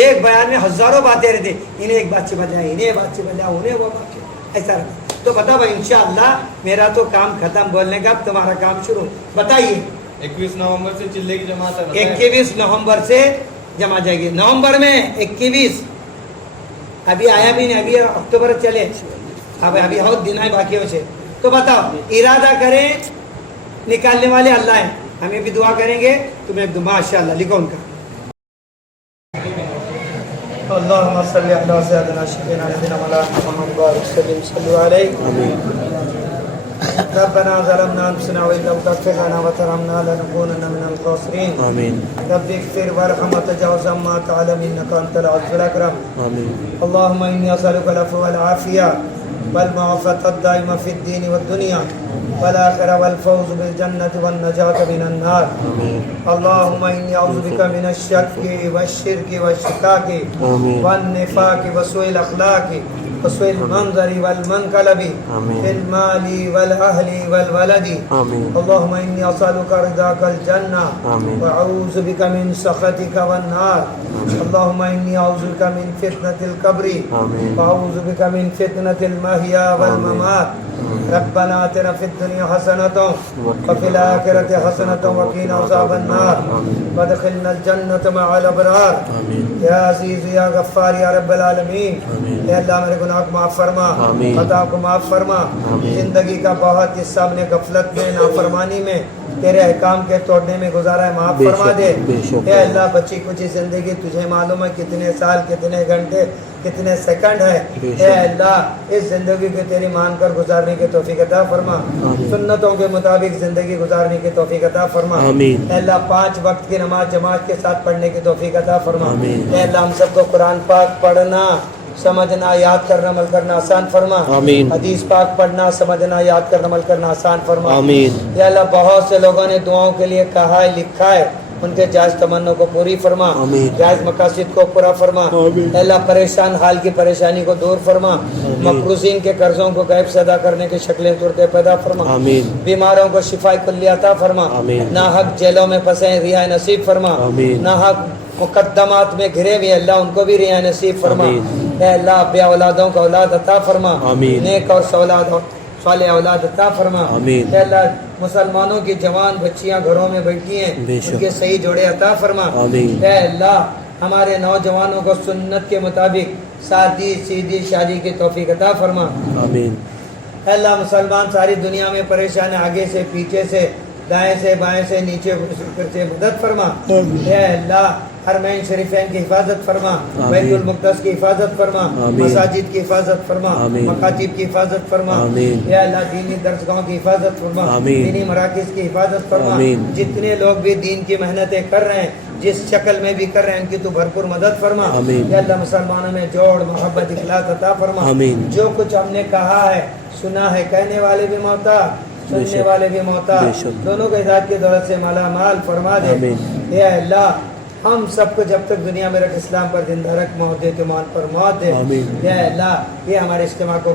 ایک بیان میں ہزاروں باتیں رہتی. انہیں ایک بات سے بدلا انہیں بات سے بدلا انہیں وہ بات ایسا رہتا. تو بتا بھائی انشاءاللہ میرا تو کام ختم بولنے کا اب تمہارا کام شروع. بتائیے 21 نومبر سے چلے کی جماعت ہے. 21 نومبر سے جمع جائے گی. نومبر میں 21 ابھی آیا بھی نہیں. ابھی اکتوبر چلے ابھی بہت دن ہے باقی سے. تو بتاؤ ارادہ کریں نکالنے والے اللہ ہیں. ہمیں بھی دعا کریں گے تمہیں ماشاء اللہ لکھو ان کا. اللهم صل على سيدنا سيدنا نبينا مولانا محمد وسلم صلوا عليه. ربنا ظلمنا انفسنا وان لم تغفر لنا وترحمنا لنكونن من الخاسرين. آمين. رب اغفر وارحم وتجاوز عما تعلم انك انت العزيز الاكرم. آمين. اللهم اني اسالك العفو والعافيه والمعافاه الدائمه في الدين والدنيا والآخرة والفوز بالجنة والنجاة من النار. اللهم إني أعوذ بك من الشك والشرك والشكاك والنفاق وسوء الأخلاق وسوء المنظر والمنقلب في المال والأهل والولد. اللهم إني أسألك رضاك الجنة وأعوذ بك من سخطك والنار. اللهم إني أعوذ بك من فتنة القبر وأعوذ بك من فتنة المحيا والممات. ربنا آتنا في الدنيا حسنة وفي الآخرة حسنة وقنا عذاب النار وادخلنا الجنة مع الأبرار. یا عزیز یا غفار یا رب العالمین. اے اللہ میرے گناہ کو معاف فرما خطا کو معاف فرما. زندگی کا بہت حصہ ہم نے غفلت میں نافرمانی میں تیرے احکام کے توڑنے میں گزارا ہے معاف فرما دے. اے اللہ بچی کچھ زندگی تجھے معلوم ہے کتنے سال کتنے گھنٹے کتنے سیکنڈ ہے. اے اللہ اس زندگی کو تیری مان کر گزارنے کی توفیق عطا فرما. سنتوں کے مطابق زندگی گزارنے کی توفیق عطا فرما. اے اللہ 5 وقت کی نماز جماعت کے ساتھ پڑھنے کی توفیق عطا فرما. اے اللہ ہم سب کو قرآن پاک پڑھنا سمجھنا یاد کرنا عمل کرنا آسان فرما. حدیث پاک پڑھنا سمجھنا یاد کرنا عمل کرنا آسان فرما. یا اللہ بہت سے لوگوں نے دعاؤں کے لیے کہا ہے لکھا ہے ان کے جائز تمنوں کو پوری فرما. جائز مقاصد کو پورا فرما. اے اللہ پریشان حال کی پریشانی کو دور فرما. مقروضین کے قرضوں کو غیب سے ادا کرنے کی شکلیں صورتیں پیدا فرما. بیماروں کو شفا کلیہ عطا فرما. ناحق جیلوں میں پھنسے رہائی نصیب فرما. ناحق مقدمات میں گھرے ہوئے اللہ ان کو بھی رہائی نصیب فرما. اے اللہ بے اولادوں کو اولاد عطا فرما. نیک اور صالح اولاد عطا فرما. اے اللہ مسلمانوں کی جوان بچیاں گھروں میں بیٹھی ہیں ان کے صحیح جوڑے عطا فرما. اے اللہ ہمارے نوجوانوں کو سنت کے مطابق سادی سیدھی شادی کی توفیق عطا فرما. اے اللہ مسلمان ساری دنیا میں پریشان آگے سے پیچھے سے دائیں سے بائیں سے نیچے اوپر سے مدد فرما. اے اللہ حرمین شریفین کی حفاظت فرما. بیت المقدس کی حفاظت فرما. مساجد کی حفاظت فرما. مکاتب کی حفاظت فرما. یا اللہ دینی درسگاہوں کی حفاظت فرما. دینی مراکز کی حفاظت فرما. جتنے لوگ بھی دین کی محنتیں کر رہے ہیں جس شکل میں بھی کر رہے ہیں ان کی تو بھرپور مدد فرما. یا اللہ مسلمانوں میں جوڑ محبت اخلاص عطا فرما. جو کچھ ہم نے کہا ہے سنا ہے کہنے والے بھی محتاط سننے والے بھی محتاط دونوں کے ذات کی دولت سے مالا مال فرما دے. اے اللہ ہم سب کو جب تک دنیا میں رکھ اسلام پر زندہ رکھ موت دے تو مان پر موت دے. اے اللہ یہ ہمارے اجتماع کو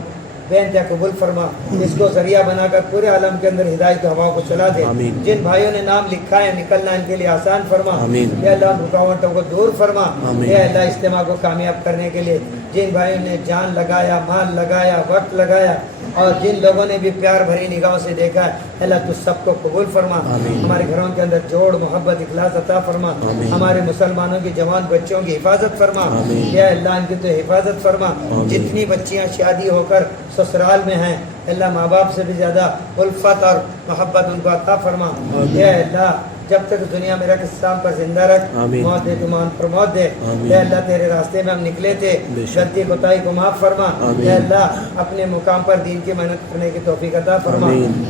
بے انتہا قبول فرما، اس کو ذریعہ بنا کر پورے عالم کے اندر ہدایت ہوا کو چلا دے۔ آمین۔ جن بھائیوں نے نام لکھا ہے نکلنا ان کے لیے آسان فرما۔ آمین۔ اے اللہ ان رکاوٹوں کو دور فرما۔ آمین۔ اے اللہ اجتماع کو کامیاب کرنے کے لیے جن بھائیوں نے جان لگایا، مال لگایا، وقت لگایا، اور جن لوگوں نے بھی پیار بھری نگاہوں سے دیکھا ہے، اللہ تو سب کو قبول فرما۔ آمین۔ ہمارے گھروں کے اندر جوڑ، محبت، اخلاص عطا فرما۔ آمین۔ ہمارے مسلمانوں کی جوان بچوں کی حفاظت فرما۔ آمین۔ یا اللہ ان کی تو حفاظت فرما۔ آمین۔ جتنی بچیاں شادی ہو کر سسرال میں ہیں، اللہ ماں باپ سے بھی زیادہ الفت اور محبت ان کو عطا فرما۔ آمین۔ یا اللہ جب تک دنیا میں رکھ اسلام پر زندہ رکھ، آمین۔ موت دے تو مان پر موت دے۔ آمین۔ اے اللہ تیرے راستے میں ہم نکلے تھے، بے شک۔ غلطی کوتاہی کو معاف فرما۔ آمین۔ اے اللہ اپنے مقام پر دین کی محنت کرنے کی توفیق عطا فرما۔ آمین۔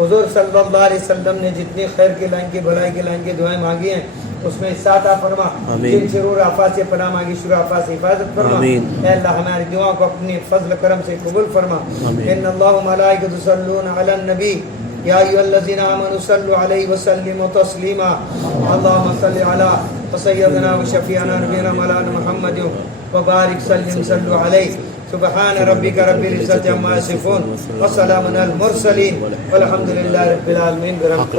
حضور صلی اللہ علیہ وسلم نے جتنی خیر کی لائن کی، بھلائی کی لائن کی دعائیں مانگی ہیں، اس میں حصہ عطا فرما۔ آمین۔ جن شرور آفات سے پناہ مانگی، شرور آفات سے حفاظت فرما۔ آمین۔ اے اللہ ہماری دعاؤں کو اپنی فضل و کرم سے قبول فرما۔ آمین۔ ان اللہ ملائکۃ یصلون علی النبی یا ایھا الذین آمنوا صلوا علیہ وسلموا تسلیما۔ اللهم صل علی سیدنا و شفیعنا نبینا مولانا محمد وبارک سلم صلوا علیہ۔ سبحان ربک رب العزۃ عما یصفون وسلام علی المرسلین والحمد للہ رب العالمین برحمتہ۔